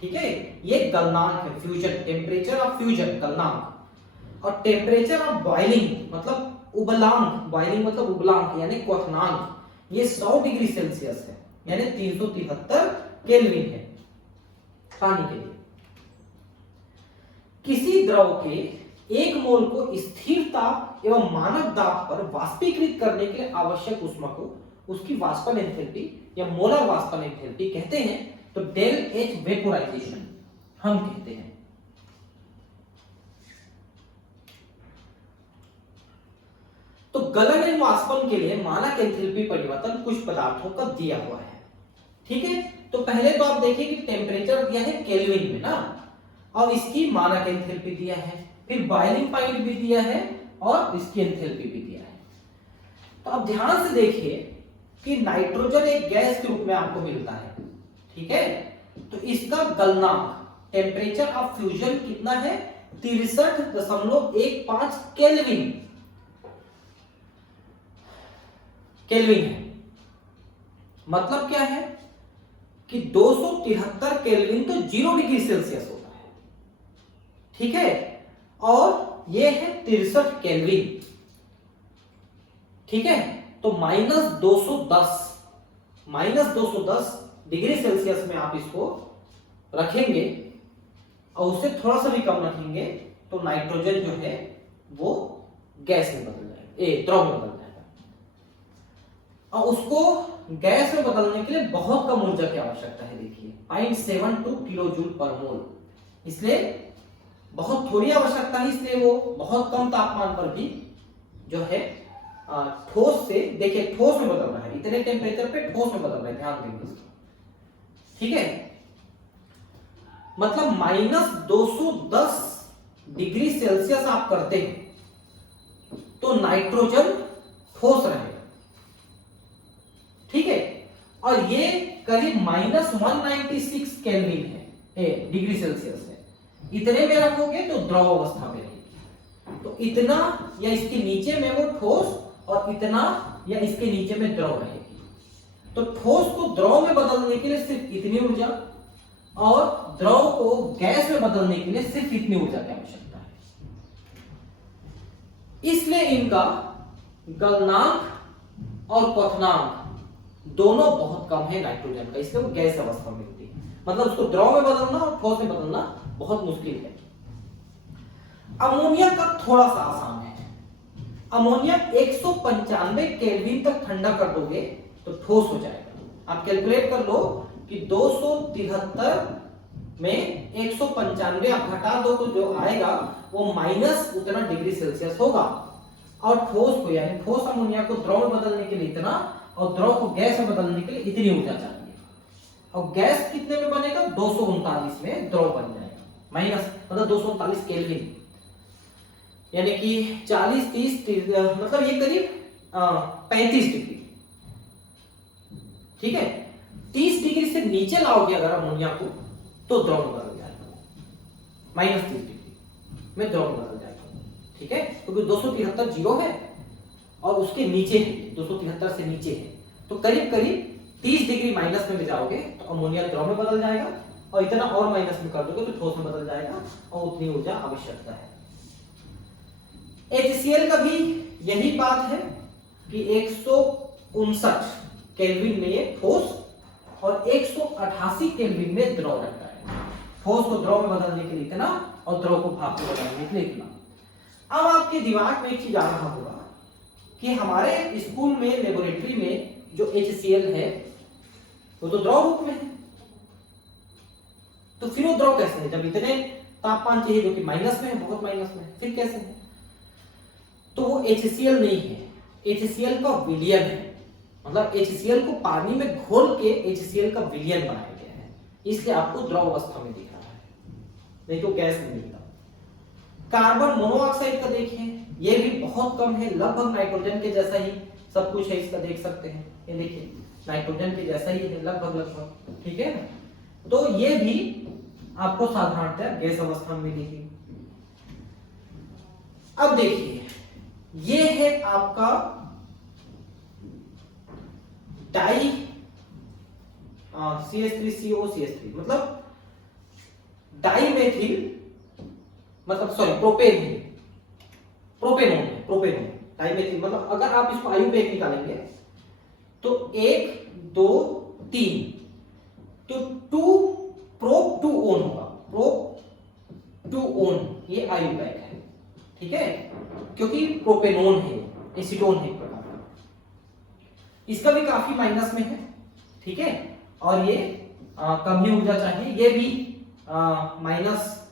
ठीक है, ये गलनांक है, फ्यूजन, टेम्परेचर ऑफ फ्यूजन गलनांक। और टेम्परेचर ऑफ बॉइलिंग मतलब उबलांक, बॉइलिंग मतलब उबलांक यानी क्वथनांक, ये 100 डिग्री सेल्सियस है, यानी 373 केल्विन है पानी के लिए। किसी द्रव के एक मोल को स्थिर ताप एवं मानक दाब पर वाष्पीकृत करने के लिए आवश्यक उष्मा को उसकी वाष्पन एंथैल्पी या मोलर वाष्पन एंथैल्पी कहते हैं। तो डेल एच वेपोराइजेशन हम कहते हैं। तो गलन एवं वाष्पन के लिए मानक एंथैल्पी परिवर्तन कुछ पदार्थों का दिया हुआ है। ठीक है, तो पहले तो आप देखिए कि टेम्परेचर दिया है केल्विन में ना, और इसकी मानक एंथैल्पी दिया है, फिर बॉइलिंग पॉइंट भी दिया है और इसकी एंथैल्पी भी दिया है। तो अब ध्यान से देखिए कि नाइट्रोजन एक गैस के रूप में आपको मिलता है। ठीक है, तो इसका गलनांक टेम्परेचर ऑफ फ्यूजन कितना है, 63.15 केल्विन है। मतलब क्या है कि 273 केल्विन तो 0 डिग्री सेल्सियस होता है। ठीक है, और ये है 63 केल्विन। ठीक है, तो -210 डिग्री सेल्सियस में आप इसको रखेंगे और उससे थोड़ा सा भी कम रखेंगे तो नाइट्रोजन जो है वो गैस में बदल जाएगा, द्रव में बदल जाएगा। और उसको गैस में बदलने के लिए बहुत कम ऊर्जा की आवश्यकता है। देखिए 0.72 किलो जूल पर मोल, इसलिए बहुत थोड़ी आवश्यकता है, इसलिए वो बहुत कम तापमान पर भी जो है ठोस से, देखिए ठोस में बदल रहा है, इतने टेम्परेचर पे ठोस में बदल रहा है, ध्यान देंगे इसका। ठीक है, मतलब -210 डिग्री सेल्सियस आप करते हैं तो नाइट्रोजन ठोस रहेगा। ठीक है, और ये करीब -196 केल्विन है, डिग्री सेल्सियस है। इतने में रखोगे तो द्रव अवस्था में रहेगी, तो इतना या इसके नीचे में वो ठोस और इतना या इसके नीचे में द्रव रहेगी। तो ठोस को द्रव में बदलने के लिए सिर्फ इतनी ऊर्जा और द्रव को गैस में बदलने के लिए सिर्फ इतनी ऊर्जा की आवश्यकता है। इसलिए इनका गलनांक और क्वथनांक दोनों बहुत कम है नाइट्रोजन का, इसलिए वो गैस अवस्था में होती है। मतलब उसको द्रव में बदलना और ठोस में बदलना बहुत मुश्किल है। अमोनिया का थोड़ा सा आसान है। अमोनिया 195 केल्विन तक ठंडा कर दोगे तो ठोस हो जाएगा। आप कैलकुलेट कर लो कि 273 में 195 आप घटा दो तो जो आएगा वो माइनस उतना डिग्री सेल्सियस होगा। और ठोस को यानी ठोस अमोनिया को द्रव में बदलने के लिए इतना और द्रव को गैस में बदलने के लिए इतनी ऊर्जा चाहिए। और गैस कितने में बनेगा? 239 में द्रव बन जाएगा। माइनस मतलब 239 केल्विन, यानी कि 40 30 मतलब ये करीब 35 डिग्री। ठीक है, 30 डिग्री से नीचे लाओगे अगर अमोनिया को तो द्रव में बदल जाएगा, माइनस 30 डिग्री में द्रव में बदल जाएगा। ठीक है, क्योंकि 273 जीरो है और उसके नीचे है, 273 से नीचे है, तो करीब करीब 30 डिग्री माइनस में ले जाओगे तो अमोनिया द्रव में बदल जाएगा और इतना और माइनस में कर दोगे तो ठोस में बदल जाएगा और उतनी ऊर्जा आवश्यकता है। HCl का भी यही बात है कि 159 केल्विन में ये ठोस और 188 केल्विन में द्रव रहता है। ठोस को द्रव में बदलने के लिए इतना और द्रव को भाप में बदलने के लिए इतना। अब आपके दिमाग में एक चीज आ रहा होगा कि हमारे स्कूल में लेबोरेटरी में जो HCl है वो तो द्रव रूप में है, तो फिर वो द्रव कैसे है जब इतने तापमान चाहिए जो कि माइनस में है, बहुत माइनस में है, फिर कैसे है? तो वो HCl नहीं है, HCl का विलयन है। मतलब HCl को पानी में घोल के HCl का विलयन बनाया गया है, इसलिए आपको द्रव अवस्था में दिख रहा है, नहीं तो गैस में मिलता। कार्बन मोनोऑक्साइड का देखिए, ये भी बहुत कम है, लगभग नाइट्रोजन के जैसा ही सब कुछ है इसका, देख सकते हैं ये देखिए नाइट्रोजन के जैसा ही है लगभग। ठीक है, तो ये भी आपको साधारणतः गैस अवस्था में मिलेगी। अब देखिए ये है आपका डाई CH3COCH3 मतलब डाईमेथिल, मतलब सॉरी प्रोपेनोन डाईमेथिल। मतलब अगर आप इसको आयु पे एक निकालेंगे तो 1 2 3 तो 2 प्रोप 2 ओन होगा, प्रोप 2 ओन ये आयु बैग है। ठीक है, क्योंकि प्रोपेनोन है, एसीटोन है एक प्रकार का, इसका भी काफी माइनस में है। ठीक है, और ये कम ही ऊर्जा चाहिए, ये भी माइनस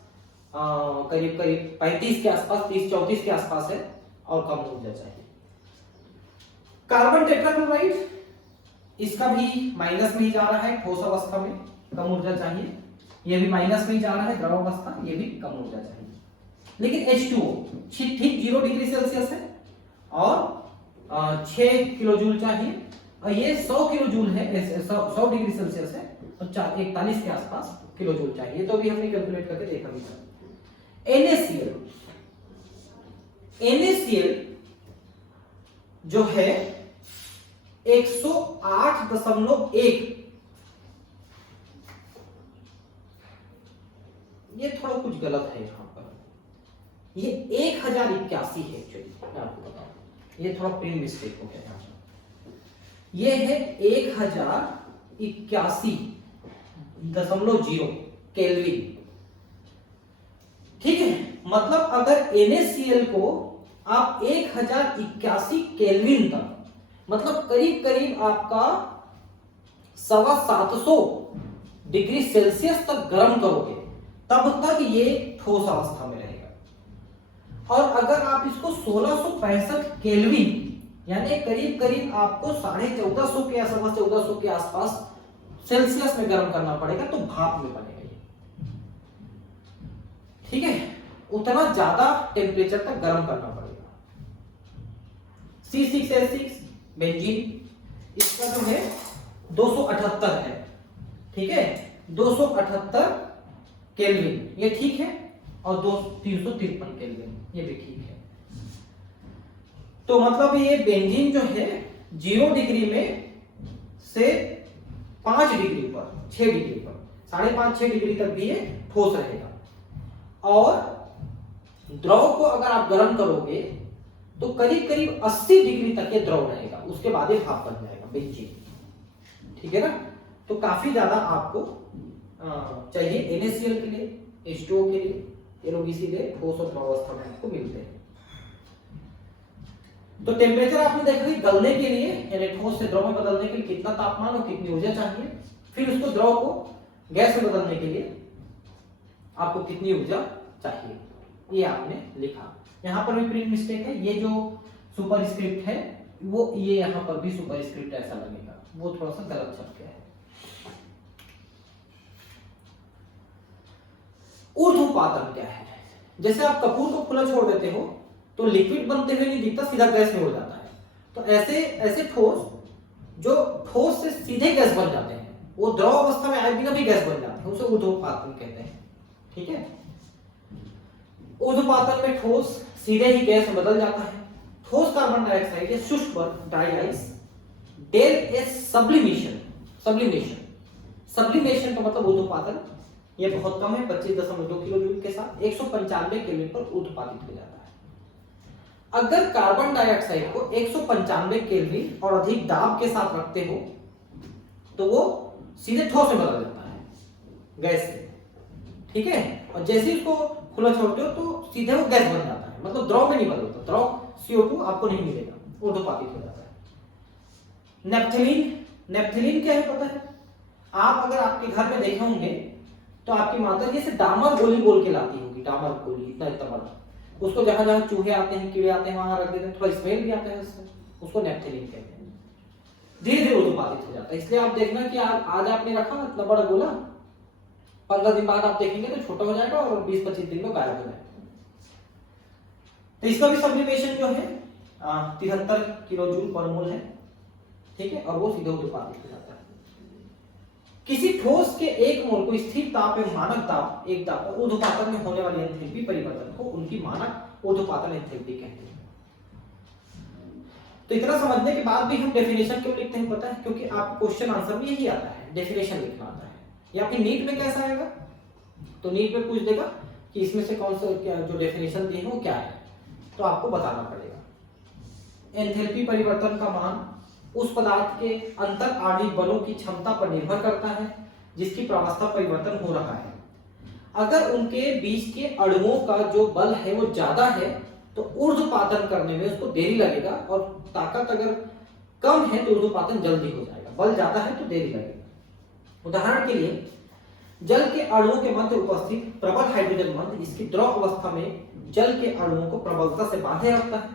करीब करीब 35 के आसपास, 30-34 के आसपास है और कम ऊर्जा चाहिए। कार्बन टेट्राक्लोराइड, इसका भी माइनस में ही जा रहा है, ठोस अवस्था में कम ऊर्जा चाहिए, ये भी माइनस में ही जा रहा है, द्रव अवस्था ये भी कम ऊर्जा चाहिए। लेकिन H2O ठीक 0 डिग्री सेल्सियस है और 6 किलो जूल चाहिए, और ये 100 किलो जूल है, 100 डिग्री सेल्सियस है और 41 के आसपास किलो जूल चाहिए, तो भी हमने कैलकुलेट करके देखा भी था। NaCl जो है 108.1, ये थोड़ा कुछ गलत है यहां पर, ये 1081 है एक्चुअली, मैं आपको बताऊं ये थोड़ा प्रिंट मिस्टेक हो गया यहां पर। ये है 1081.0 केल्विन। ठीक है, मतलब अगर NaCl को आप 1081 केल्विन तक, मतलब करीब करीब आपका 750 डिग्री सेल्सियस तक गर्म करोगे तब तक ये ठोस अवस्था में रहेगा। और अगर आप इसको 1665 केल्विन यानी करीब करीब आपको 1450 के आसपास, 1400 के आसपास सेल्सियस में गर्म करना पड़ेगा तो भाप में बनेगा ये। ठीक है, उतना ज्यादा टेम्परेचर तक गर्म करना पड़ेगा। C6H6 बेंजीन, इसका जो है 278 है। ठीक है, 278 केल्विन ये ठीक है, और 353 केल्विन ये भी ठीक है। तो मतलब ये बेंजीन जो है 0 डिग्री में से 5 डिग्री पर, 6 डिग्री पर, 5.5-6 डिग्री तक भी ये ठोस रहेगा। और द्रव को अगर आप गर्म करोगे तो करीब करीब 80 डिग्री तक ये द्रव रहेगा, उसके बाद ये भाप बन जाएगा बेंजीन। ठीक है ना। तो काफी ज्यादा आपको चाहिए NaCl के लिए, H2O के लिए, ये लोग इसीलिए ठोस और द्रव अवस्था में आपको मिलते हैं। तो टेम्परेचर आपने देखा कि गलने के लिए यानी ठोस से द्रव में बदलने के लिए कितना तापमान और कितनी ऊर्जा चाहिए, फिर उसको द्रव को गैस में बदलने के लिए आपको कितनी ऊर्जा चाहिए, ये आपने लिखा। यहाँ पर भी प्रिंट मिस्टेक है, ये जो सुपर स्क्रिप्ट है वो ये यहाँ पर भी सुपर स्क्रिप्ट ऐसा लगेगा, वो थोड़ा सा गलत छप गया है। ऊर्ध्वपातन क्या है? जैसे आप कपूर को खुला छोड़ देते हो तो लिक्विड बनते हुए नहीं दिखता, सीधा गैस में उड़ जाता है। तो ऐसे ठोस जो ठोस से सीधे गैस बन जाते हैं, वो द्रव अवस्था में आए बिना भी गैस बन जाते हैं, उसे ऊर्ध्वपातन कहते हैं। ठीक है। ऊर्ध्वपातन में ठोस सीधे ही गैस में बदल जाता है। ठोस कार्बन डाइऑक्साइड या शुष्क बर्फ, dry ice, del S sublimation. Sublimation का मतलब ऊर्ध्वपातन, ये बहुत कम है, 25.2 किलो जूल के साथ 195 केल्विन पर ऊर्ध्वपातित हो जाता है। अगर कार्बन डाइऑक्साइड को 195 केल्विन और अधिक दाब के साथ रखते हो तो वो सीधे ठोस में बदल जाता है गैस से। ठीक है। और जैसे ही उसको खुला छोड़ते हो तो सीधे वो गैस बन जाता है, मतलब द्रव में नहीं बदलता, द्रव CO2 आपको नहीं मिलेगा, ऊर्ध्वपातित हो जाता है। नेप्थलीन क्या है पता है? आप अगर आपके घर में देखे होंगे तो आपकी माता जी से डामर गोली बोल के लाती होगी, डामर गोली इतना बड़ा, उसको जहां जहां चूहे आते हैं, कीड़े आते हैं, वहां रख देते हैं, थोड़ा स्मेल भी आता है उससे, उसको नेप्थलीन कहते हैं। धीरे धीरे ऊर्ध्वपातित हो जाता है। इसलिए आप देखना कि आज आपने रखा इतना बड़ा गोला, 15 दिन बाद आप देखेंगे तो छोटा हो जाएगा और 20-25 दिन में गायब हो जाएगा। तो इसका भी सब्लिमेशन जो है 73 किलो जूल पर मोल है। ठीक है। और वो सीधे ऊर्ध्वपातित हो जाता है। किसी ठोस के एक मोल को स्थिर ताप एवं मानक ताप एक ताप और ऊर्ध्वपातन में होने वाली एंथैल्पी परिवर्तन को उनकी मानक ऊर्ध्वपातन एंथैल्पी कहते हैं। तो इतना समझने के बाद भी हम डेफिनेशन क्यों लिखते हैं पता है? क्योंकि आपको क्वेश्चन आंसर में यही आता है, डेफिनेशन लिखना आता है। या फिर नीट में कैसा आएगा? तो नीट में पूछ देगा कि इसमें से कौन सा क्या जो डेफिनेशन दी है वो क्या है, तो आपको बताना पड़ेगा। एंथैल्पी परिवर्तन का मान उस पदार्थ के अंतर आणविक बलों की क्षमता पर निर्भर करता है जिसकी प्रावस्था परिवर्तन हो रहा है। अगर उनके बीच के अणुओं का जो बल है वो ज्यादा है तो ऊर्ध्वपातन करने में उसको देरी लगेगा, और ताकत अगर कम है तो ऊर्ध्वपातन जल्दी हो जाएगा, बल ज्यादा है तो देरी लगेगा। उदाहरण के लिए जल के अणुओं के मध्य उपस्थित प्रबल हाइड्रोजन बंध इसकी द्रव अवस्था में जल के अणुओं को प्रबलता से बांधे रखता है।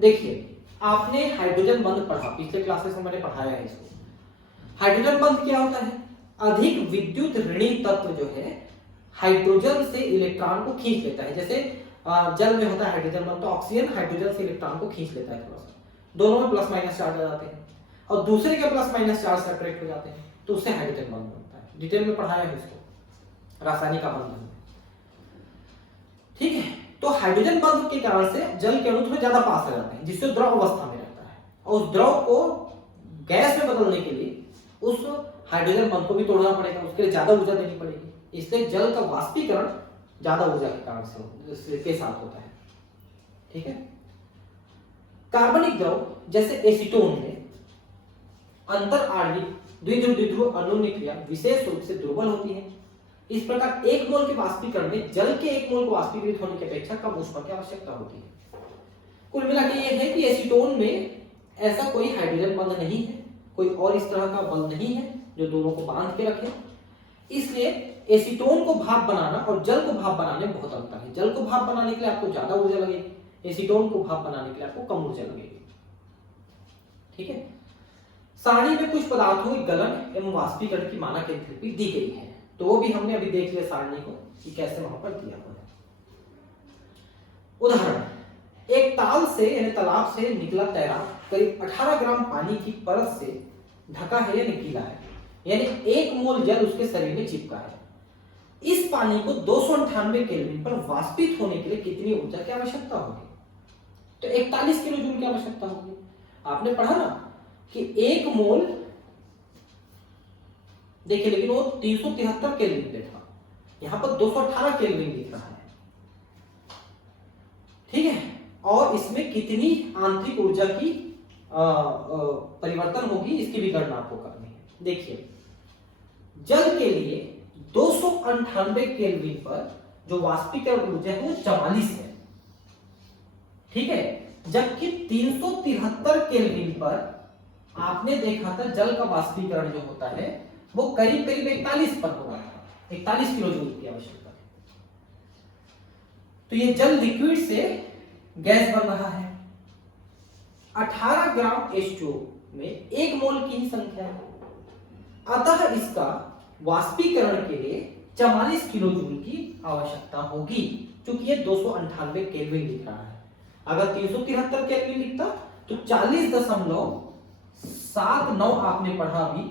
देखिए आपने हाइड्रोजन बंध पढ़ा, पिछले क्लासेस में मैंने पढ़ाया है इसको। हाइड्रोजन बंध क्या होता है? अधिक विद्युत ऋणी तत्व जो है हाइड्रोजन से इलेक्ट्रॉन को खींच लेता है। जैसे जल में होता है हाइड्रोजन बंध, तो ऑक्सीजन हाइड्रोजन से इलेक्ट्रॉन को खींच लेता है थोड़ा सा, दोनों में प्लस माइनस चार्ज आ जाते हैं और दूसरे के प्लस माइनस चार्ज सेपरेट हो जाते हैं, तो उससे हाइड्रोजन बंध बनता है। डिटेल में पढ़ाया है इसको रासायनिक बंधन। ठीक है। तो हाइड्रोजन बंध के कारण से जल के अणु थोड़े ज्यादा पास आ जाते हैं जिससे द्रव अवस्था में रहता है, और उस द्रव को गैस में बदलने के लिए उस हाइड्रोजन बंध को भी तोड़ना पड़ेगा, उसके लिए ज्यादा ऊर्जा देनी पड़ेगी। इसलिए जल का वाष्पीकरण ज्यादा ऊर्जा के कारण से के साथ होता है। ठीक है। कार्बनिक द्रव जैसे एसीटोन में अंतर आणविक द्विध्रुव अणुओं क्रिया विशेष रूप से दुर्बल होती है। इस प्रकार एक मोल के वाष्पीकरण में जल के एक मोल को वाष्पीकृत होने की अपेक्षा कम ऊष्मा की आवश्यकता होती है। कुल मिलाकर यह है कि एसीटोन में ऐसा कोई हाइड्रोजन बंध नहीं है, कोई और इस तरह का बल नहीं है जो दोनों को बांध के रखे। इसलिए एसीटोन को भाप बनाना और जल को भाप बनाने में बहुत अंतर है। जल को भाप बनाने के लिए आपको ज्यादा ऊर्जा लगेगी, एसीटोन को भाप बनाने के लिए आपको कम ऊर्जा लगेगी। ठीक है। सारणी में कुछ पदार्थों की गलन एवं वाष्पीकरण की मानक एंथैल्पी दी गई है, तो वो भी हमने अभी देख लिया सारणी को कि कैसे वहां पर दिया हुआ है। उदाहरण, एक ताल से यानी तालाब से निकला तैराक करीब 18 ग्राम पानी की परत से ढका है या गीला है, यानी 1 मोल जल उसके शरीर में चिपका है। इस पानी को 298 केल्विन पर वाष्पित होने के लिए कितनी ऊर्जा की आवश्यकता होगी? तो 41 किलो जूल की आवश्यकता होगी। आपने पढ़ा ना कि 1 मोल, देखिए लेकिन वो 373 केल्विन पे था, यहां पर 218 केल्विन लिख रहा है। ठीक है। और इसमें कितनी आंतरिक ऊर्जा की परिवर्तन होगी इसकी भी गणना आपको करनी है। देखिए जल के लिए 298 केल्विन पर जो वाष्पीकरण ऊर्जा है वो 44 है, ठीक है। जबकि 373 केल्विन पर आपने देखा था जल का वाष्पीकरण जो होता है वो करीब करीब 41 पर हो रहा है, 41 किलो जूल की आवश्यकता है। तो ये जल लिक्विड से गैस बन रहा है। 18 ग्राम H2O में 1 मोल की ही संख्या है, अतः इसका वाष्पीकरण के लिए 44 किलो जूल की आवश्यकता होगी, क्योंकि ये 298 केल्विन लिख रहा है। अगर 373 केल्विन लिखता तो 40.79 आपने पढ़ा भी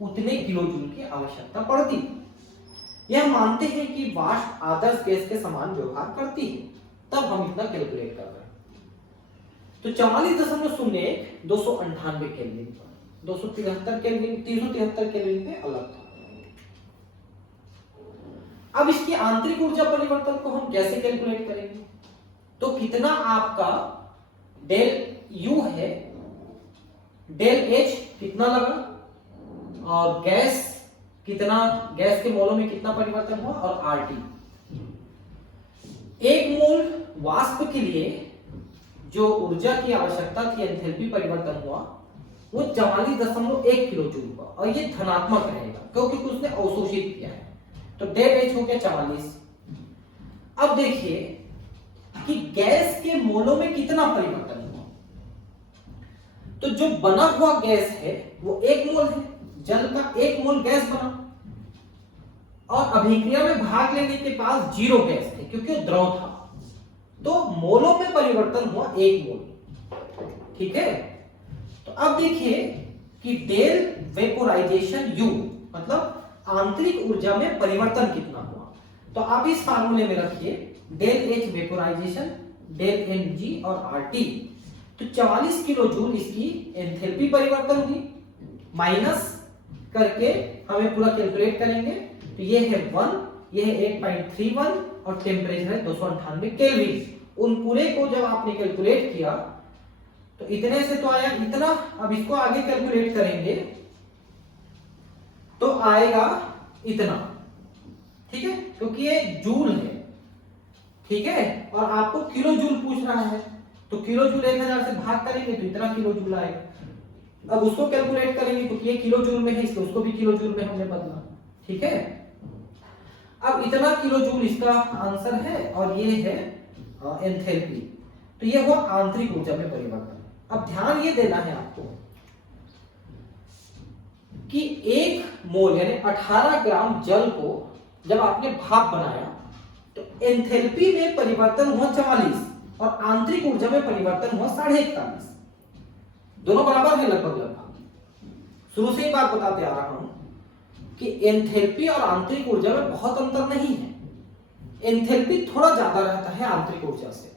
उतने किलो जूल की आवश्यकता पड़ती। यह मानते हैं कि वाष्प आदर्श गैस के समान व्यवहार करती है, तब हम इतना कैलकुलेट कर रहे हैं। तो 44.01 298 केल्विन पर, 273 केल्विन 373 केल्विन पे अलग था। अब इसकी आंतरिक ऊर्जा परिवर्तन को हम कैसे कैलकुलेट करेंगे? तो कितना आपका डेल यू है, डेल एच कितना लगा, और गैस कितना, गैस के मोलों में कितना परिवर्तन हुआ, और आरटी। 1 मोल वाष्प के लिए जो ऊर्जा की आवश्यकता थी, एंथैल्पी परिवर्तन हुआ वो 44.1 किलो जूल का, और ये धनात्मक रहेगा क्योंकि उसने अवशोषित किया है। तो डेल एच हो गया 44। अब देखिए कि गैस के मोलों में कितना परिवर्तन हुआ। तो जो बना हुआ गैस है वो 1 मोल है, जल का 1 मोल गैस बना, और अभिक्रिया में भाग लेने के पास 0 गैस थे क्योंकि वो द्रव था, तो मोलों में परिवर्तन हुआ 1 मोल, ठीक है। तो अब देखिए कि डेल वेपोराइजेशन यू मतलब आंतरिक ऊर्जा में परिवर्तन कितना हुआ। तो आप इस फार्मूले में रखिए del H vaporisation, del M G और आर टी। तो 44 किलो जूल इसकी एंथैल्पी परिवर्तन हुई, माइनस करके हमें पूरा कैलकुलेट करेंगे। तो ये है 1, ये है 8.31 और टेम्परेचर है 298 केल्विन। उन पूरे को जब आपने कैलकुलेट किया तो इतने से तो आया इतना। अब इसको आगे कैलकुलेट करेंगे तो आएगा इतना, ठीक है, क्योंकि ये जूल है, ठीक है। और आपको किलो जूल पूछ रहा है, तो किलो जूल 1000 से भाग करेंगे तो इतना किलो जूल आएगा। अब उसको कैलकुलेट करेंगे क्योंकि ये किलो जूल में है, इसको उसको भी किलो जूल में हमने बदला, ठीक है। अब इतना किलो जूल इसका आंसर है, और ये है एंथैल्पी। तो ये हुआ आंतरिक ऊर्जा में परिवर्तन। अब ध्यान ये देना है आपको कि 1 मोल यानी 18 ग्राम जल को जब आपने भाप बनाया तो एंथैल्पी में परिवर्तन हुआ 44 और आंतरिक ऊर्जा में परिवर्तन हुआ 41.5। दोनों बराबर है लगभग लगभग। शुरू से ही बात बताते आ रहा हूं कि एंथैल्पी और आंतरिक ऊर्जा में बहुत अंतर नहीं है। एंथैल्पी थोड़ा ज्यादा रहता है आंतरिक ऊर्जा से,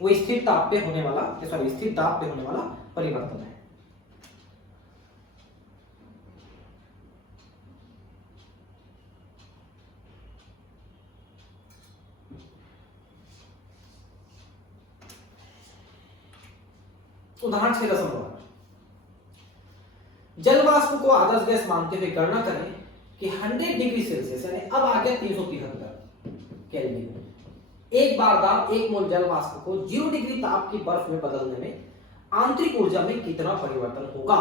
वो स्थिर ताप पे होने वाला, सॉरी स्थिर ताप पे होने वाला परिवर्तन है। उदाहरण 6.8 जल वाष्प को आदर्श गैस मानते हुए गणना करें कि 100 डिग्री सेल्सियस यानी अब आ गया 373 केल्विन, एक बार दाब 1 मोल जल वाष्प को 0 डिग्री ताप की बर्फ में बदलने में आंतरिक ऊर्जा में कितना परिवर्तन होगा।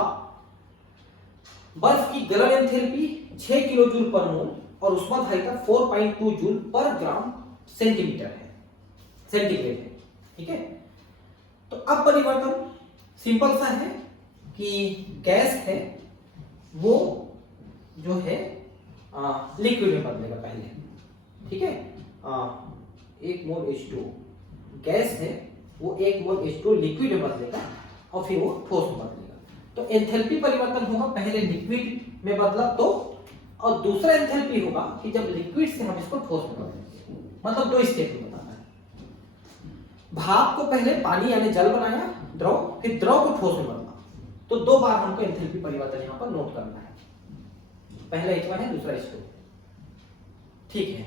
बर्फ की गलन एंथैल्पी 6 किलो जूल पर मोल और ऊष्माधारिता 4.2 जूल पर ग्राम सेंटीमीटर है, सेंटीग्रेड है, ठीक है। तो अब परिवर्तन सिंपल सा है कि गैस है वो जो है लिक्विड में बदलेगा पहले, ठीक है। 1 मोल H2O गैस है वो 1 मोल H2O लिक्विड में बदलेगा और फिर वो ठोस में बदलेगा। तो एंथैल्पी परिवर्तन होगा, पहले लिक्विड में बदला तो, और दूसरा एंथैल्पी होगा कि जब लिक्विड से हम इसको ठोस में बदलेंगे। मतलब 2 स्टेप में बताना है। भाप को पहले पानी यानी जल बनाया, द्रव, फिर द्रव को ठोस में बदला। तो 2 बार हमको एंथैल्पी परिवर्तन यहां पर नोट करना है, पहला H1 है दूसरा H2, ठीक है।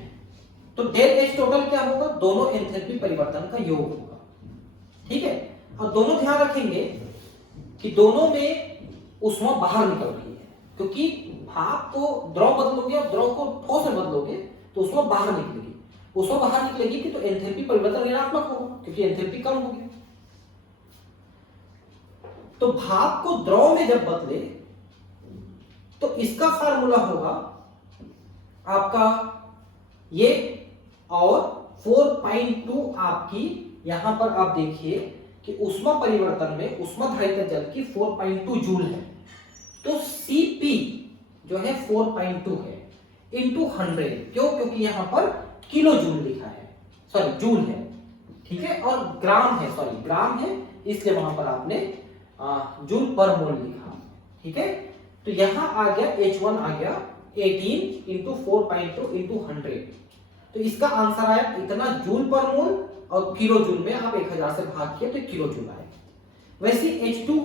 तो डेल H टोटल क्या होगा, दोनों एंथैल्पी परिवर्तन का योग होगा। और दोनों ध्यान रखेंगे कि दोनों में ऊष्मा बाहर निकल रही है, क्योंकि भाप को द्रव बदलोगे और द्रव को ठोस में बदलोगे तो ऊष्मा बाहर निकलेगी। ऊष्मा बाहर निकलेगी कि तो एंथैल्पी परिवर्तन ऋणात्मक होगा, क्योंकि एंथैल्पी कम होगी। तो भाप को द्रव में जब बदले तो इसका फार्मूला होगा आपका ये, और 4.2 आपकी यहां पर आप देखिए कि ऊष्मा परिवर्तन में ऊष्माधारिता जल की 4.2 जूल है। तो Cp जो है 4.2 है इंटू 100, क्यों? क्योंकि यहां पर किलो जूल लिखा है, सॉरी जूल है, ठीक है, और ग्राम है, सॉरी ग्राम है, इसलिए वहां पर आपने जूल पर मोल लिखा, ठीक है। तो यहां आ गया H1 आ गया 18 इंटू 4.2 इंटू 100, तो इसका आंसर आया इतना जूल पर मोल, और किलो जूल में आप 1000 से भाग किए तो किलो जूल आए। वैसे H2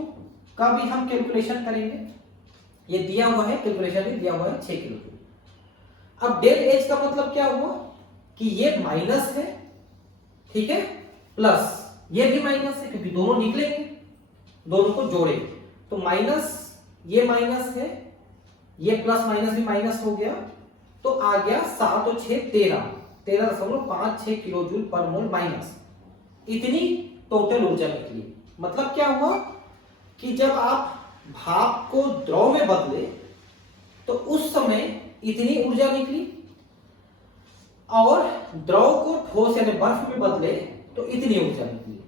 का भी हम कैलकुलेशन करेंगे, ये दिया हुआ है, कैलकुलेशन में दिया हुआ है 6 किलो जूल। अब डेल H का मतलब क्या हुआ कि ये माइनस है, ठीक है, प्लस ये भी माइनस है, क्योंकि दोनों निकलेंगे, दोनों को जोड़े तो माइनस, ये माइनस है, ये प्लस माइनस भी माइनस हो गया, तो आ गया 7 और 6 13.56 kilo joule per mole minus, इतनी टोटल ऊर्जा निकली। मतलब क्या हुआ कि जब आप भाप को द्रव में बदले तो उस समय इतनी ऊर्जा निकली, और द्रव को ठोस यानी बर्फ में बदले तो इतनी ऊर्जा निकली,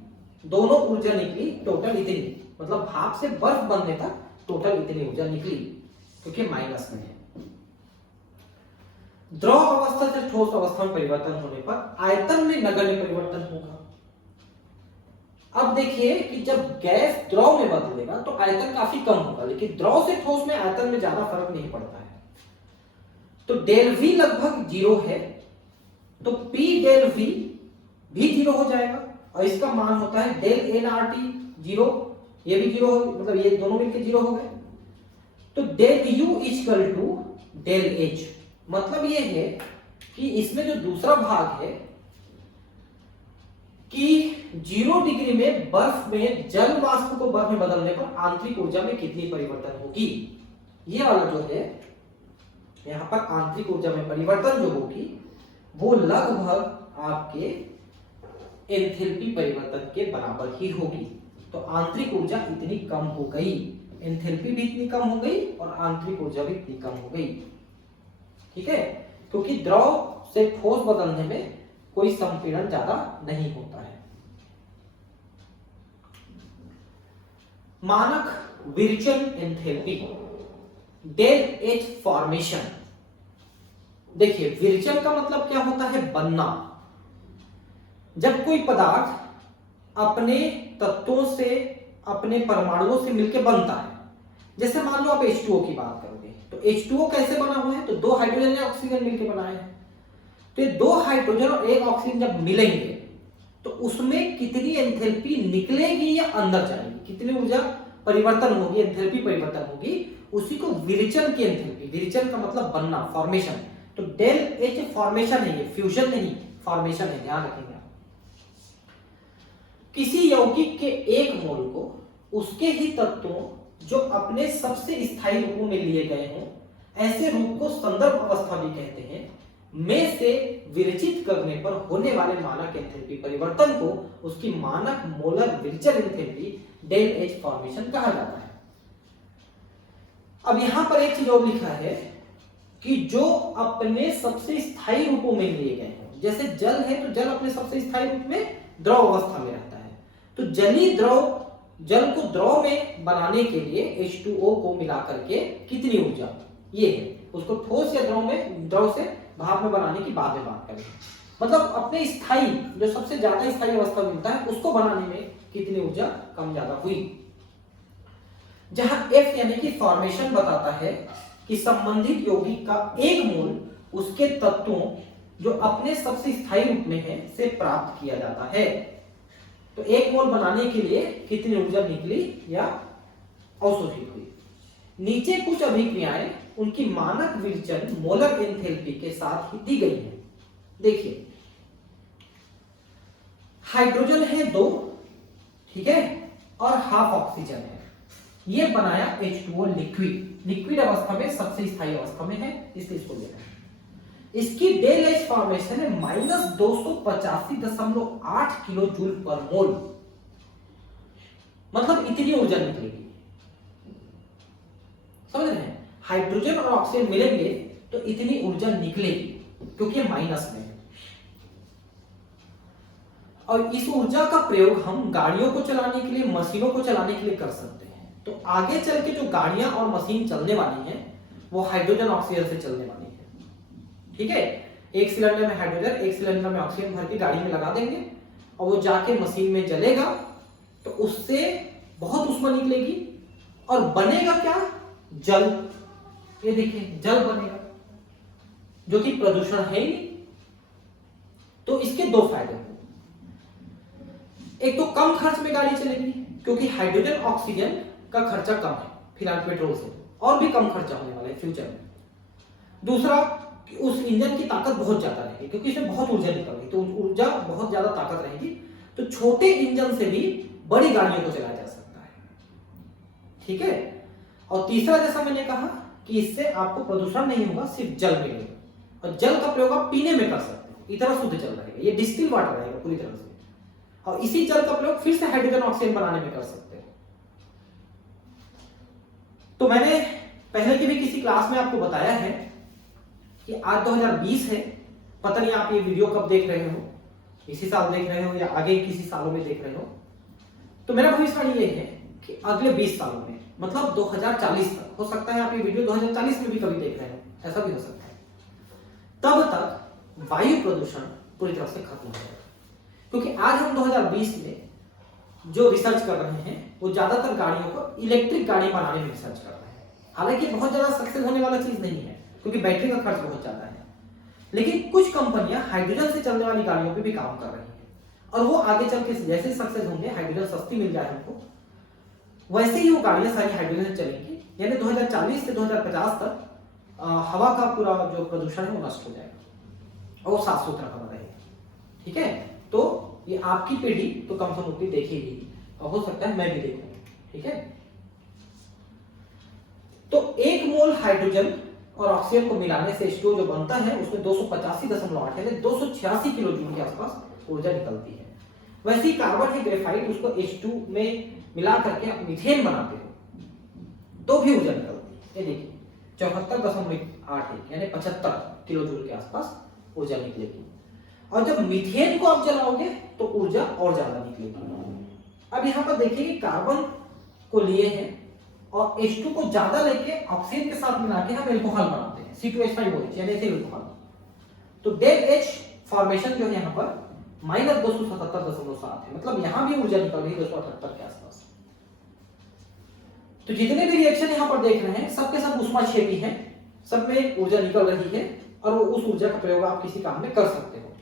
दोनों ऊर्जा निकली टोटल इतनी, मतलब भाप से बर्फ बनने तक टोटल इतनी ऊर्जा निकली, क्योंकि माइनस में है। द्रव अवस्था से ठोस अवस्था में परिवर्तन होने पर आयतन में नगण्य परिवर्तन होगा। अब देखिए कि जब गैस द्रव में बदलेगा तो आयतन काफी कम होगा, लेकिन द्रव से ठोस में आयतन में ज्यादा फर्क नहीं पड़ता है। तो डेल V लगभग 0 है, तो P डेल V भी 0 हो जाएगा, और इसका मान होता है डेल nRT 0, ये भी 0 हो, मतलब ये दोनों मिलकर 0 हो गए। तो del U equal to del H, मतलब ये है कि इसमें जो दूसरा भाग है कि 0 डिग्री में बर्फ में जल वाष्प को बर्फ में बदलने पर आंतरिक ऊर्जा में कितनी परिवर्तन होगी, ये वाला जो है यहां पर आंतरिक ऊर्जा में परिवर्तन जो होगी वो लगभग आपके एंथैल्पी परिवर्तन के बराबर ही होगी। तो आंतरिक ऊर्जा इतनी कम हो गई, एंथैल्पी भी इतनी कम हो गई और आंतरिक ऊर्जा भी इतनी कम हो गई, ठीक है, क्योंकि द्रव से ठोस बदलने में कोई संपीड़न ज्यादा नहीं होता है। मानक विरचन एंथैल्पी डेल H फॉर्मेशन। देखिए विरचन का मतलब क्या होता है, बनना। जब कोई पदार्थ अपने तत्वों से, अपने परमाणुओं से मिलकर बनता है, जैसे मान लो आप H2O की बात करोगे, तो H2O कैसे बना हुआ है, तो 2 हाइड्रोजन या ऑक्सीजन मिलकर बना है। तो ये 2 हाइड्रोजन और 1 ऑक्सीजन जब मिलेंगे तो उसमें कितनी एंथैल्पी निकलेगी या अंदर जाएगी, कितनी ऊर्जा परिवर्तन होगी, एंथैल्पी परिवर्तन होगी, उसी को विरचन की एंथैल्पी, विरचन का मतलब बनना, फॉर्मेशन। तो डेल H फॉर्मेशन है, ये फ्यूजन नहीं, फॉर्मेशन है, ध्यान रखेंगे। किसी यौगिक के एक मोल को उसके ही तत्वों जो अपने सबसे स्थायी रूपों में लिए गए हों, ऐसे रूप को संदर्भ अवस्था भी कहते हैं, में से विरचित करने पर होने वाले मानक एंथैल्पी परिवर्तन को उसकी मानक मोलर विरचन एंथैल्पी डेल H फॉर्मेशन कहा जाता है। अब यहां पर एक चीज और लिखा है कि जो अपने सबसे स्थायी रूपों में लिए गए हैं, जैसे जल है तो जल अपने सबसे स्थायी रूप में द्रव अवस्था में रहता है, तो जल को द्रव में बनाने के लिए H2O को मिलाकर के कितनी ऊर्जा, ये है, उसको ठोस या द्रव से भाप में बनाने की बाद में बात करें। मतलब अपने स्थायी, जो सबसे ज्यादा स्थायी अवस्था मिलता है, उसको बनाने में कितनी ऊर्जा कम ज्यादा हुई। जहां F यानी कि फॉर्मेशन बताता है कि संबंधित यौगिक का एक मोल उसके तत्वों जो अपने सबसे स्थायी रूप में है से प्राप्त किया जाता है। तो एक मोल बनाने के लिए कितनी ऊर्जा निकली या अवशोषित हुई। नीचे कुछ अभिक्रियाएं उनकी मानक विरचन मोलर एंथैल्पी के साथ ही दी गई हैं। देखिए हाइड्रोजन है 2, ठीक है, और हाफ ऑक्सीजन है। ये बनाया H2O लिक्विड अवस्था में, सबसे स्थायी अवस्था में है, इसलिए इसको लेना है। इसकी डेल एच फॉर्मेशन है -285.8 किलो जूल पर मोल, मतलब इतनी ऊर्जा निकलेगी। समझ रहे हैं, हाइड्रोजन और ऑक्सीजन मिलेंगे तो इतनी ऊर्जा निकलेगी, क्योंकि माइनस में है। और इस ऊर्जा का प्रयोग हम गाड़ियों को चलाने के लिए, मशीनों को चलाने के लिए कर सकते हैं। तो आगे चल के जो गाड़ियां और मशीन चलने वाली हैं वो हाइड्रोजन ऑक्सीजन से चलने वाली है। ठीक है, एक सिलेंडर में हाइड्रोजन, एक सिलेंडर में ऑक्सीजन भर के गाड़ी में लगा देंगे और वो जाके मशीन में जलेगा तो उससे बहुत ऊष्मा निकलेगी और बनेगा क्या, जल। ये देखिए जल बनेगा, जो कि प्रदूषण है ही। तो इसके दो फायदे हैं, एक तो कम खर्च में गाड़ी चलेगी, क्योंकि हाइड्रोजन ऑक्सीजन का खर्चा कम है फिलहाल पेट्रोल से, और भी कम खर्चा होने वाला है फ्यूचर में। दूसरा कि उस इंजन की ताकत बहुत ज्यादा रहेगी, क्योंकि इसमें बहुत ऊर्जा निकल रही, तो ऊर्जा बहुत ज्यादा ताकत रहेगी, तो छोटे इंजन से भी बड़ी गाड़ियों को चलाया जा सकता है। ठीक है, और तीसरा जैसा मैंने कहा कि इससे आपको प्रदूषण नहीं होगा, सिर्फ जल मिलेगा, और जल का प्रयोग आप पीने में कर सकते हो, इतना शुद्ध जल रहेगा, ये डिस्टिल वाटर रहेगा पूरी तरह से, और इसी जल का प्रयोग फिर से हाइड्रोजन ऑक्सीजन बनाने में कर सकते हैं। तो मैंने पहले की भी किसी क्लास में आपको बताया है कि आज 2020 है, पता नहीं आप ये वीडियो कब देख रहे हो, इसी साल देख रहे हो या आगे किसी सालों में देख रहे हो। तो मेरा भविष्यवाणी ये है कि अगले 20 सालों में, मतलब 2040 तक, हो सकता है आप ये वीडियो 2040 में भी कभी देख रहे हो, ऐसा भी हो सकता है, तब तक वायु प्रदूषण पूरी तरह से खत्म हो जाएगा। क्योंकि आज हम 2020 में जो रिसर्च कर रहे हैं वो ज्यादातर गाड़ियों को इलेक्ट्रिक गाड़ी बनाने में रिसर्च कर रहे हैं। हालांकि बहुत ज्यादा सक्सेस होने वाला चीज नहीं है, क्योंकि बैटरी का खर्च बहुत ज्यादा है, लेकिन कुछ कंपनियां हाइड्रोजन से चलने वाली गाड़ियों पे भी काम कर रही हैं, और वो आगे चल के जैसे सक्सेस होंगे, हाइड्रोजन सस्ती मिल जाए हमको, वैसे ही वो गाड़ियां सारी हाइड्रोजन से चलेंगी। यानी 2040 से 2050 तक हवा का पूरा जो प्रदूषण है वो नष्ट हो जाएगा और वो साफ सुथरा बना रहेगा। ठीक है, तो ये आपकी पीढ़ी तो कम से कम उतनी देखेगी, और हो सकता है मैं भी देखूंगा। ठीक है, तो 1 मोल हाइड्रोजन और ऑक्सीजन को मिलाने से H2O जो बनता है उसमें 285.8 यानी 286 किलो जूल के आसपास ऊर्जा निकलती है। वैसे ही कार्बन है ग्रेफाइट, उसको H2 में मिला करके आप मीथेन बनाते हो तो भी ऊर्जा निकलती है। ये देखिए 74.81 यानी 75 किलो जूल के आसपास ऊर्जा निकलेगी, और जब मीथेन को आप जलाओगे तो ऊर्जा और ज्यादा निकलेगी। अब यहाँ पर देखिए कि कार्बन को लिए हैं और H2 को ज्यादा लेके ऑक्सीजन के साथ मिला के हम एल्कोहल बनाते हैं, C2H5OH यानी एथिल अल्कोहल। तो डेल H फॉर्मेशन जो है यहाँ पर -277.7 है, मतलब यहाँ भी ऊर्जा निकल रही है 278 के आसपास। तो जितने भी रिएक्शन यहाँ पर देख रहे हैं सबके सब ऊष्माक्षेपी हैं, सब में ऊर्जा निकल रही है, और वो उस ऊर्जा का प्रयोग आप किसी काम में कर सकते हो।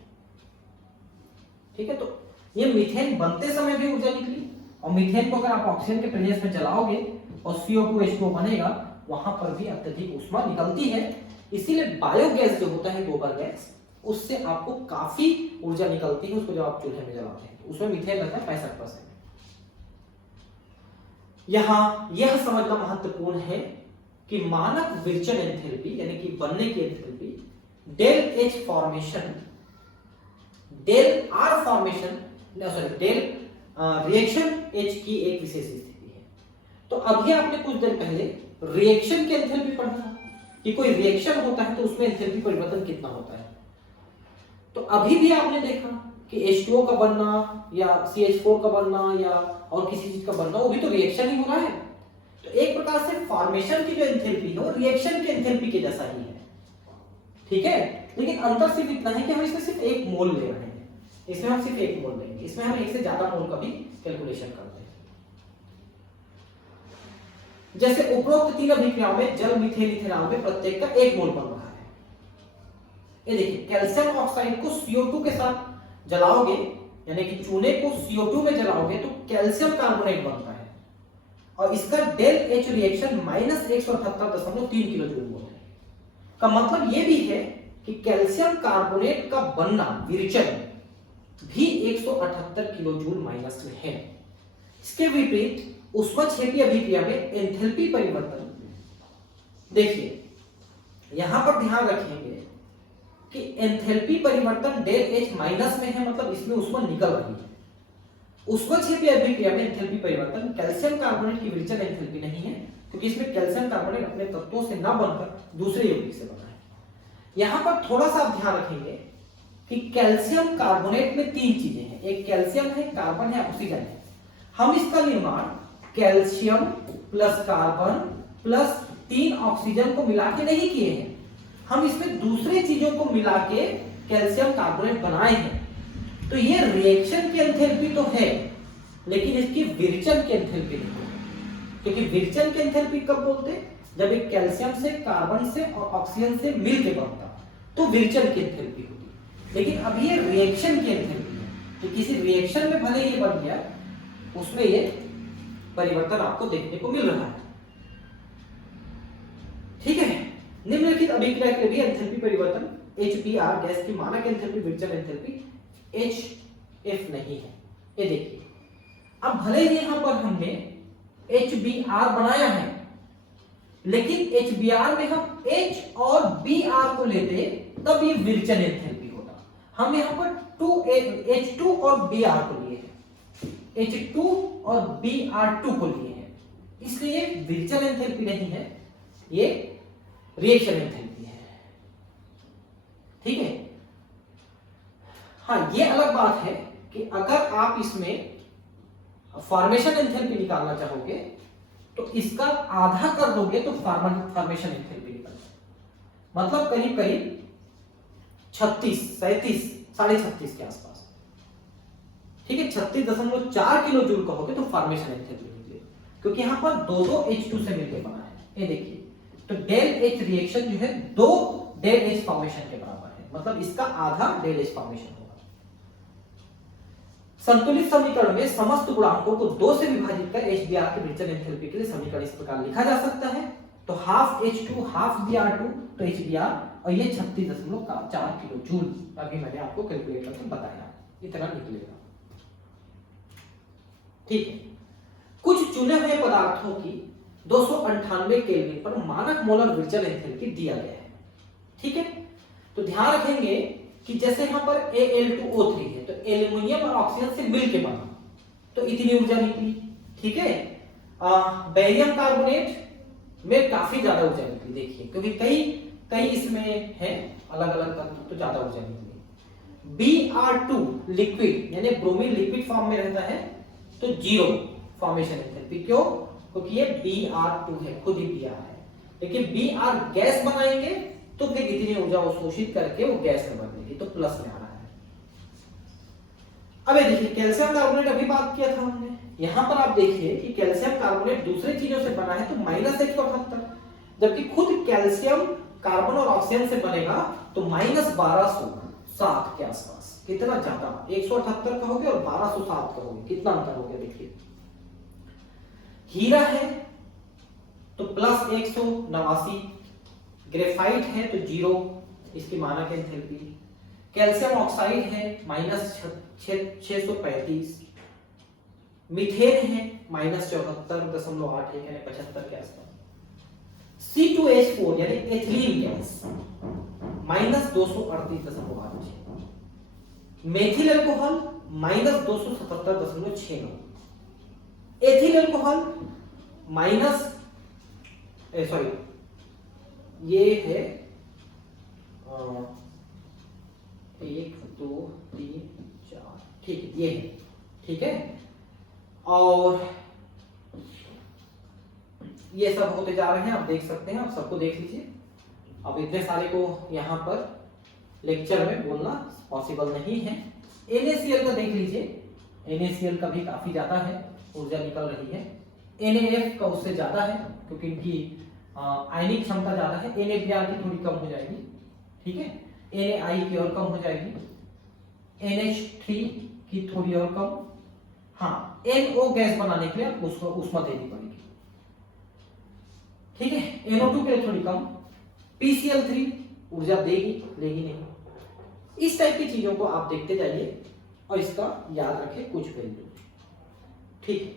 ठीक है, तो ये मीथेन बनते समय भी ऊर्जा निकली, और मीथेन को अगर आप ऑक्सीजन के प्रेजेंस में जलाओगे और CO2 H2O बनेगा, वहां पर भी अत्यधिक ऊष्मा निकलती है। इसीलिए बायोगैस जो होता है, गोबर गैस, उससे आपको काफी ऊर्जा निकलती है, उसको जब आप चूल्हे में जलाते हैं। उसमें मीथेन रहता है 65%। यहां यह समझना महत्वपूर्ण है कि मानक विरचन एंथैल्पी यानी कि बनने की enthalpy del H formation, del R formation, del reaction H की एक विशेष स्थिति है। तो अभी आपने कुछ देर पहले रिएक्शन की एंथैल्पी पढ़ा कि कोई रिएक्शन होता है तो उसमें एंथैल्पी परिवर्तन कितना होता है। तो अभी भी आपने देखा कि H2O का बनना या CH4 का बनना या और किसी चीज का बनना, वो भी तो रिएक्शन ही हो रहा है। तो एक प्रकार से फॉर्मेशन की जो एंथैल्पी है वो रिएक्शन के एंथैल्पी के जैसा ही है। ठीक है, लेकिन अंतर सिर्फ इतना है कि हम इसमें सिर्फ 1 मोल ले रहे हैं, इसमें हम सिर्फ 1 मोल लेंगे, इसमें हम 1 से ज्यादा मोल का भी कैलकुलेशन करते हैं। जैसे उपरोक्त 3 अभिक्रियाओं में जल, मीथेन, इथेनॉल में प्रत्येक का 1 मोल बन रहा है। ये देखिए कैल्शियम ऑक्साइड को CO2 के साथ जलाओगे, यानी कि चूने को CO2 में जलाओगे तो कैल्शियम कार्बोनेट बनता है, और इसका del H reaction -178.3 kilo joule mole है। का मतलब ये भी है कि कैल्शियम कार्बोनेट का बनना, विरचन भी 178 किलो जूल माइनस में है। इसके विपरीत ऊष्मक्षेपीय अभिक्रिया में एंथैल्पी परिवर्तन, देखिए यहां पर ध्यान रखेंगे कि एंथैल्पी परिवर्तन डेल H माइनस में है, मतलब इसमें ऊष्मा निकल रही है। ऊष्मक्षेपीय अभिक्रिया में एंथैल्पी परिवर्तन कैल्शियम कार्बोनेट की विरचन एंथैल्पी नहीं है, क्योंकि इसमें कैल्शियम कार्बोनेट अपने तत्वों से न बनकर दूसरे यौगिक से बना है। यहां पर थोड़ा सा आप ध्यान रखेंगे कि कैल्शियम कार्बोनेट में तीन चीजें हैं, एक कैल्शियम है, कार्बन है, ऑक्सीजन है। हम इसका निर्माण calcium plus carbon plus 3 oxygen को मिला के नहीं किए हैं, हम इसमें दूसरे चीजों को मिला के कैल्शियम कार्बोनेट बनाए हैं। तो ये रिएक्शन की एंथैल्पी तो है, लेकिन इसकी विरचन की एंथैल्पी नहीं है। क्योंकि विरचन की एंथैल्पी कब बोलते हैं, जब एक कैल्शियम से, कार्बन से और ऑक्सीजन से मिल के बनता, तो विरचन की एंथैल्पी होगी। लेकिन अब ये रिएक्शन की एंथैल्पी है, तो किसी रिएक्शन में भले ये बन गया, उसमें ये परिवर्तन आपको देखने को मिल रहा है। ठीक है, निम्नलिखित अभिक्रिया के लिए भी एंथैल्पी परिवर्तन HBr गैस की मानक एंथैल्पी विरचन एंथैल्पी HF नहीं है। ये देखिए, अब भले ही यहां पर हमने HBr बनाया है, लेकिन HBr में हम H और Br को लेते तब ये विरचन एंथैल्पी होता। हम यहां पर H2 और Br को लिए हैं, H2 और Br2 को लिए हैं, इसलिए विरचन एंथैल्पी नहीं है, ये रिएक्शन एंथैल्पी है। ठीक है, हाँ ये अलग बात है कि अगर आप इसमें फॉर्मेशन एंथैल्पी निकालना चाहोगे तो इसका आधा कर दोगे तो फॉर्मेशन एंथैल्पी निकल जाए, मतलब करीब करीब 36, 37, 36.5 के आसपास। ठीक है, 36.4 किलो जूल कहोगे तो फॉर्मेशन एंथैल्पी निकलेगी, क्योंकि यहां पर दो H2 से मिलकर बना है। ये देखिए, तो डेल H रिएक्शन जो है 2 डेल H फॉर्मेशन के बराबर है, मतलब इसका आधा डेल H फॉर्मेशन होगा। संतुलित समीकरण में समस्त गुणांकों को 2 से विभाजित कर HBr की विरचन एंथैल्पी के लिए समीकरण इस प्रकार लिखा जा सकता है। तो हाफ H2 हाफ Br2 तो HBr, और ये 36.4 किलो जूल, अभी मैंने आपको कैलकुलेट करके बताया, इतना निकलेगा। ठीक है, कुछ चुने हुए पदार्थों की 298 केल्विन पर मानक मोलर विरचन एंथैल्पी दिया गया है। ठीक है, तो ध्यान रखेंगे कि जैसे यहां पर Al2O3 है, तो एल्युमिनियम और ऑक्सीजन से मिलकर बना, तो इतनी ऊर्जा निकली। ठीक है, बेरियम कार्बोनेट में काफी ज्यादा ऊर्जा निकली, देखिए, क्योंकि कई इसमें है अलग अलग तत्व, तो ज्यादा ऊर्जा निकली। Br2 लिक्विड यानी ब्रोमीन लिक्विड फॉर्म में रहता है, तो 0 फॉर्मेशन एंथैल्पी। क्यों? क्योंकि ये Br2 है, खुद ही Br है। लेकिन Br गैस बनाएंगे तो फिर इतनी ऊर्जा अवशोषित करके वो गैस में बदलेगी, तो प्लस में आ रहा है। अब ये देखिए, कैल्शियम कार्बोनेट अभी बात किया था हमने, यहां पर आप देखिए कि कैल्शियम कार्बोनेट दूसरे चीजों से बना है, तो -178, जबकि खुद कैल्शियम कार्बन और ऑक्सीजन से बनेगा तो -1207 के आसपास। कितना ज्यादा, 178 कहोगे और 1207 कहोगे, कितना अंतर हो गया देखिए। हीरा है तो +189, ग्रेफाइट है तो 0 इसकी मानक एंथैल्पी, कैल्शियम ऑक्साइड है -635, मीथेन है -74.81 यानी 75 के आसपास, C2H4 यानी ethylene gas -238.86, methyl alcohol -277.69, ethyl alcohol ये है 1 2 3 4, ठीक है, ये है। ठीक है, और ये सब होते जा रहे हैं, आप देख सकते हैं, आप सबको देख लीजिए। अब इतने सारे को यहाँ पर लेक्चर में बोलना पॉसिबल नहीं है। NaCl का देख लीजिए, NaCl का भी काफी ज्यादा है, ऊर्जा निकल रही है। NaF का उससे ज्यादा है, क्योंकि इनकी आयनिक क्षमता ज्यादा है। NaBr की थोड़ी कम हो जाएगी, ठीक है, NaI की और कम हो जाएगी, NH3 की थोड़ी और कम। हाँ, NO गैस बनाने के लिए आपको उसको ऊष्मा देनी पड़ेगी, ठीक है, NO2 के लिए थोड़ी कम, PCl3 ऊर्जा देगी, लेगी नहीं। इस टाइप की चीजों को आप देखते जाइए और इसका याद रखें कुछ वैल्यू। ठीक है।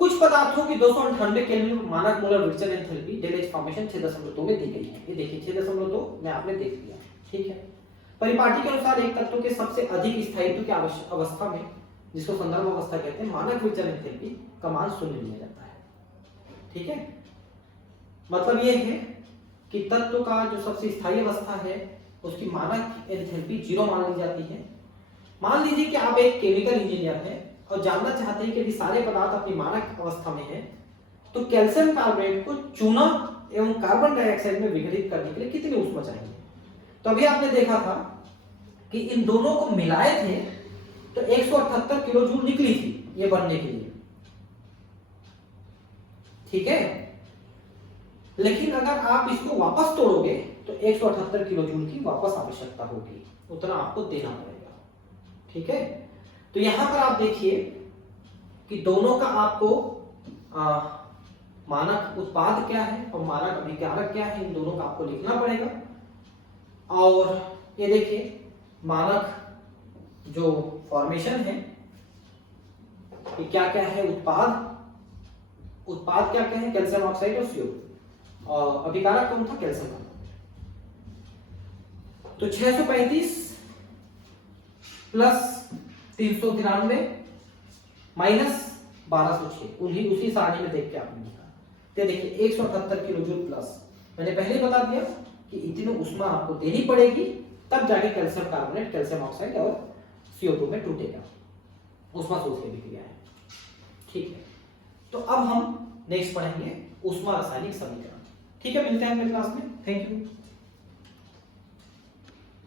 कुछ पदार्थों की 298 केल्विन मानक मोलर विचलन एंथैल्पी डेलेज फॉर्मेशन 6.2 में दी गई है। ये देखिए 6.2 में आपने देख लिया, ठीक है। परिपाटी के अनुसार एक तत्व के सबसे अधिक स्थायित्व की अवस्था में, जिसको संदर्भ अवस्था कहते हैं, मानक विचलन एंथैल्पी का मान 0 लिया जाता है, ठीक है। मतलब ये है कि तत्व का जो सबसे स्थायी अवस्था है उसकी मानक एंथैल्पी 0 मान ली जाती है। मान लीजिए कि आप एक केमिकल इंजीनियर हैं और जानना चाहते हैं कि यदि सारे पदार्थ अपनी मानक अवस्था में हैं तो कैल्शियम कार्बोनेट को चूना एवं कार्बन डाइऑक्साइड में विघटित करने के लिए कितनी ऊष्मा चाहिए। तो अभी आपने देखा था कि इन दोनों को मिलाए थे तो 178 किलो जूल निकली थी ये बनने के लिए, ठीक है। लेकिन अगर आप इसको वापस तोड़ोगे तो 178 किलो जूल की वापस आवश्यकता होगी, उतना आपको देना पड़ेगा, ठीक है। तो यहां पर आप देखिए कि दोनों का आपको मानक उत्पाद क्या है और मानक अभिकारक क्या है, इन दोनों का आपको लिखना पड़ेगा। और ये देखिए मानक जो फॉर्मेशन है ये क्या क्या है, उत्पाद क्या क्या है, कैल्शियम ऑक्साइड और CO, और अभिकारक कौन था, कैल्शियम कार्बोनेट। तो 635 प्लस 393 माइनस 1206 उसी सारणी में देख के आपने लिखा। तो देखिए 178 किलो जूल प्लस, मैंने पहले ही बता दिया कि इतनी ऊष्मा आपको देनी पड़ेगी तब जाके कैल्शियम कार्बोनेट, कैल्शियम ऑक्साइड और CO2 में टूटेगा, ऊष्मा शोष की विक्रिया है, ठीक है। तो अब हम नेक्स्ट पढ़ेंगे ऊष्मा रासायनिक समीकरण, ठीक है। मिलते हैं अगले क्लास में, थैंक यू।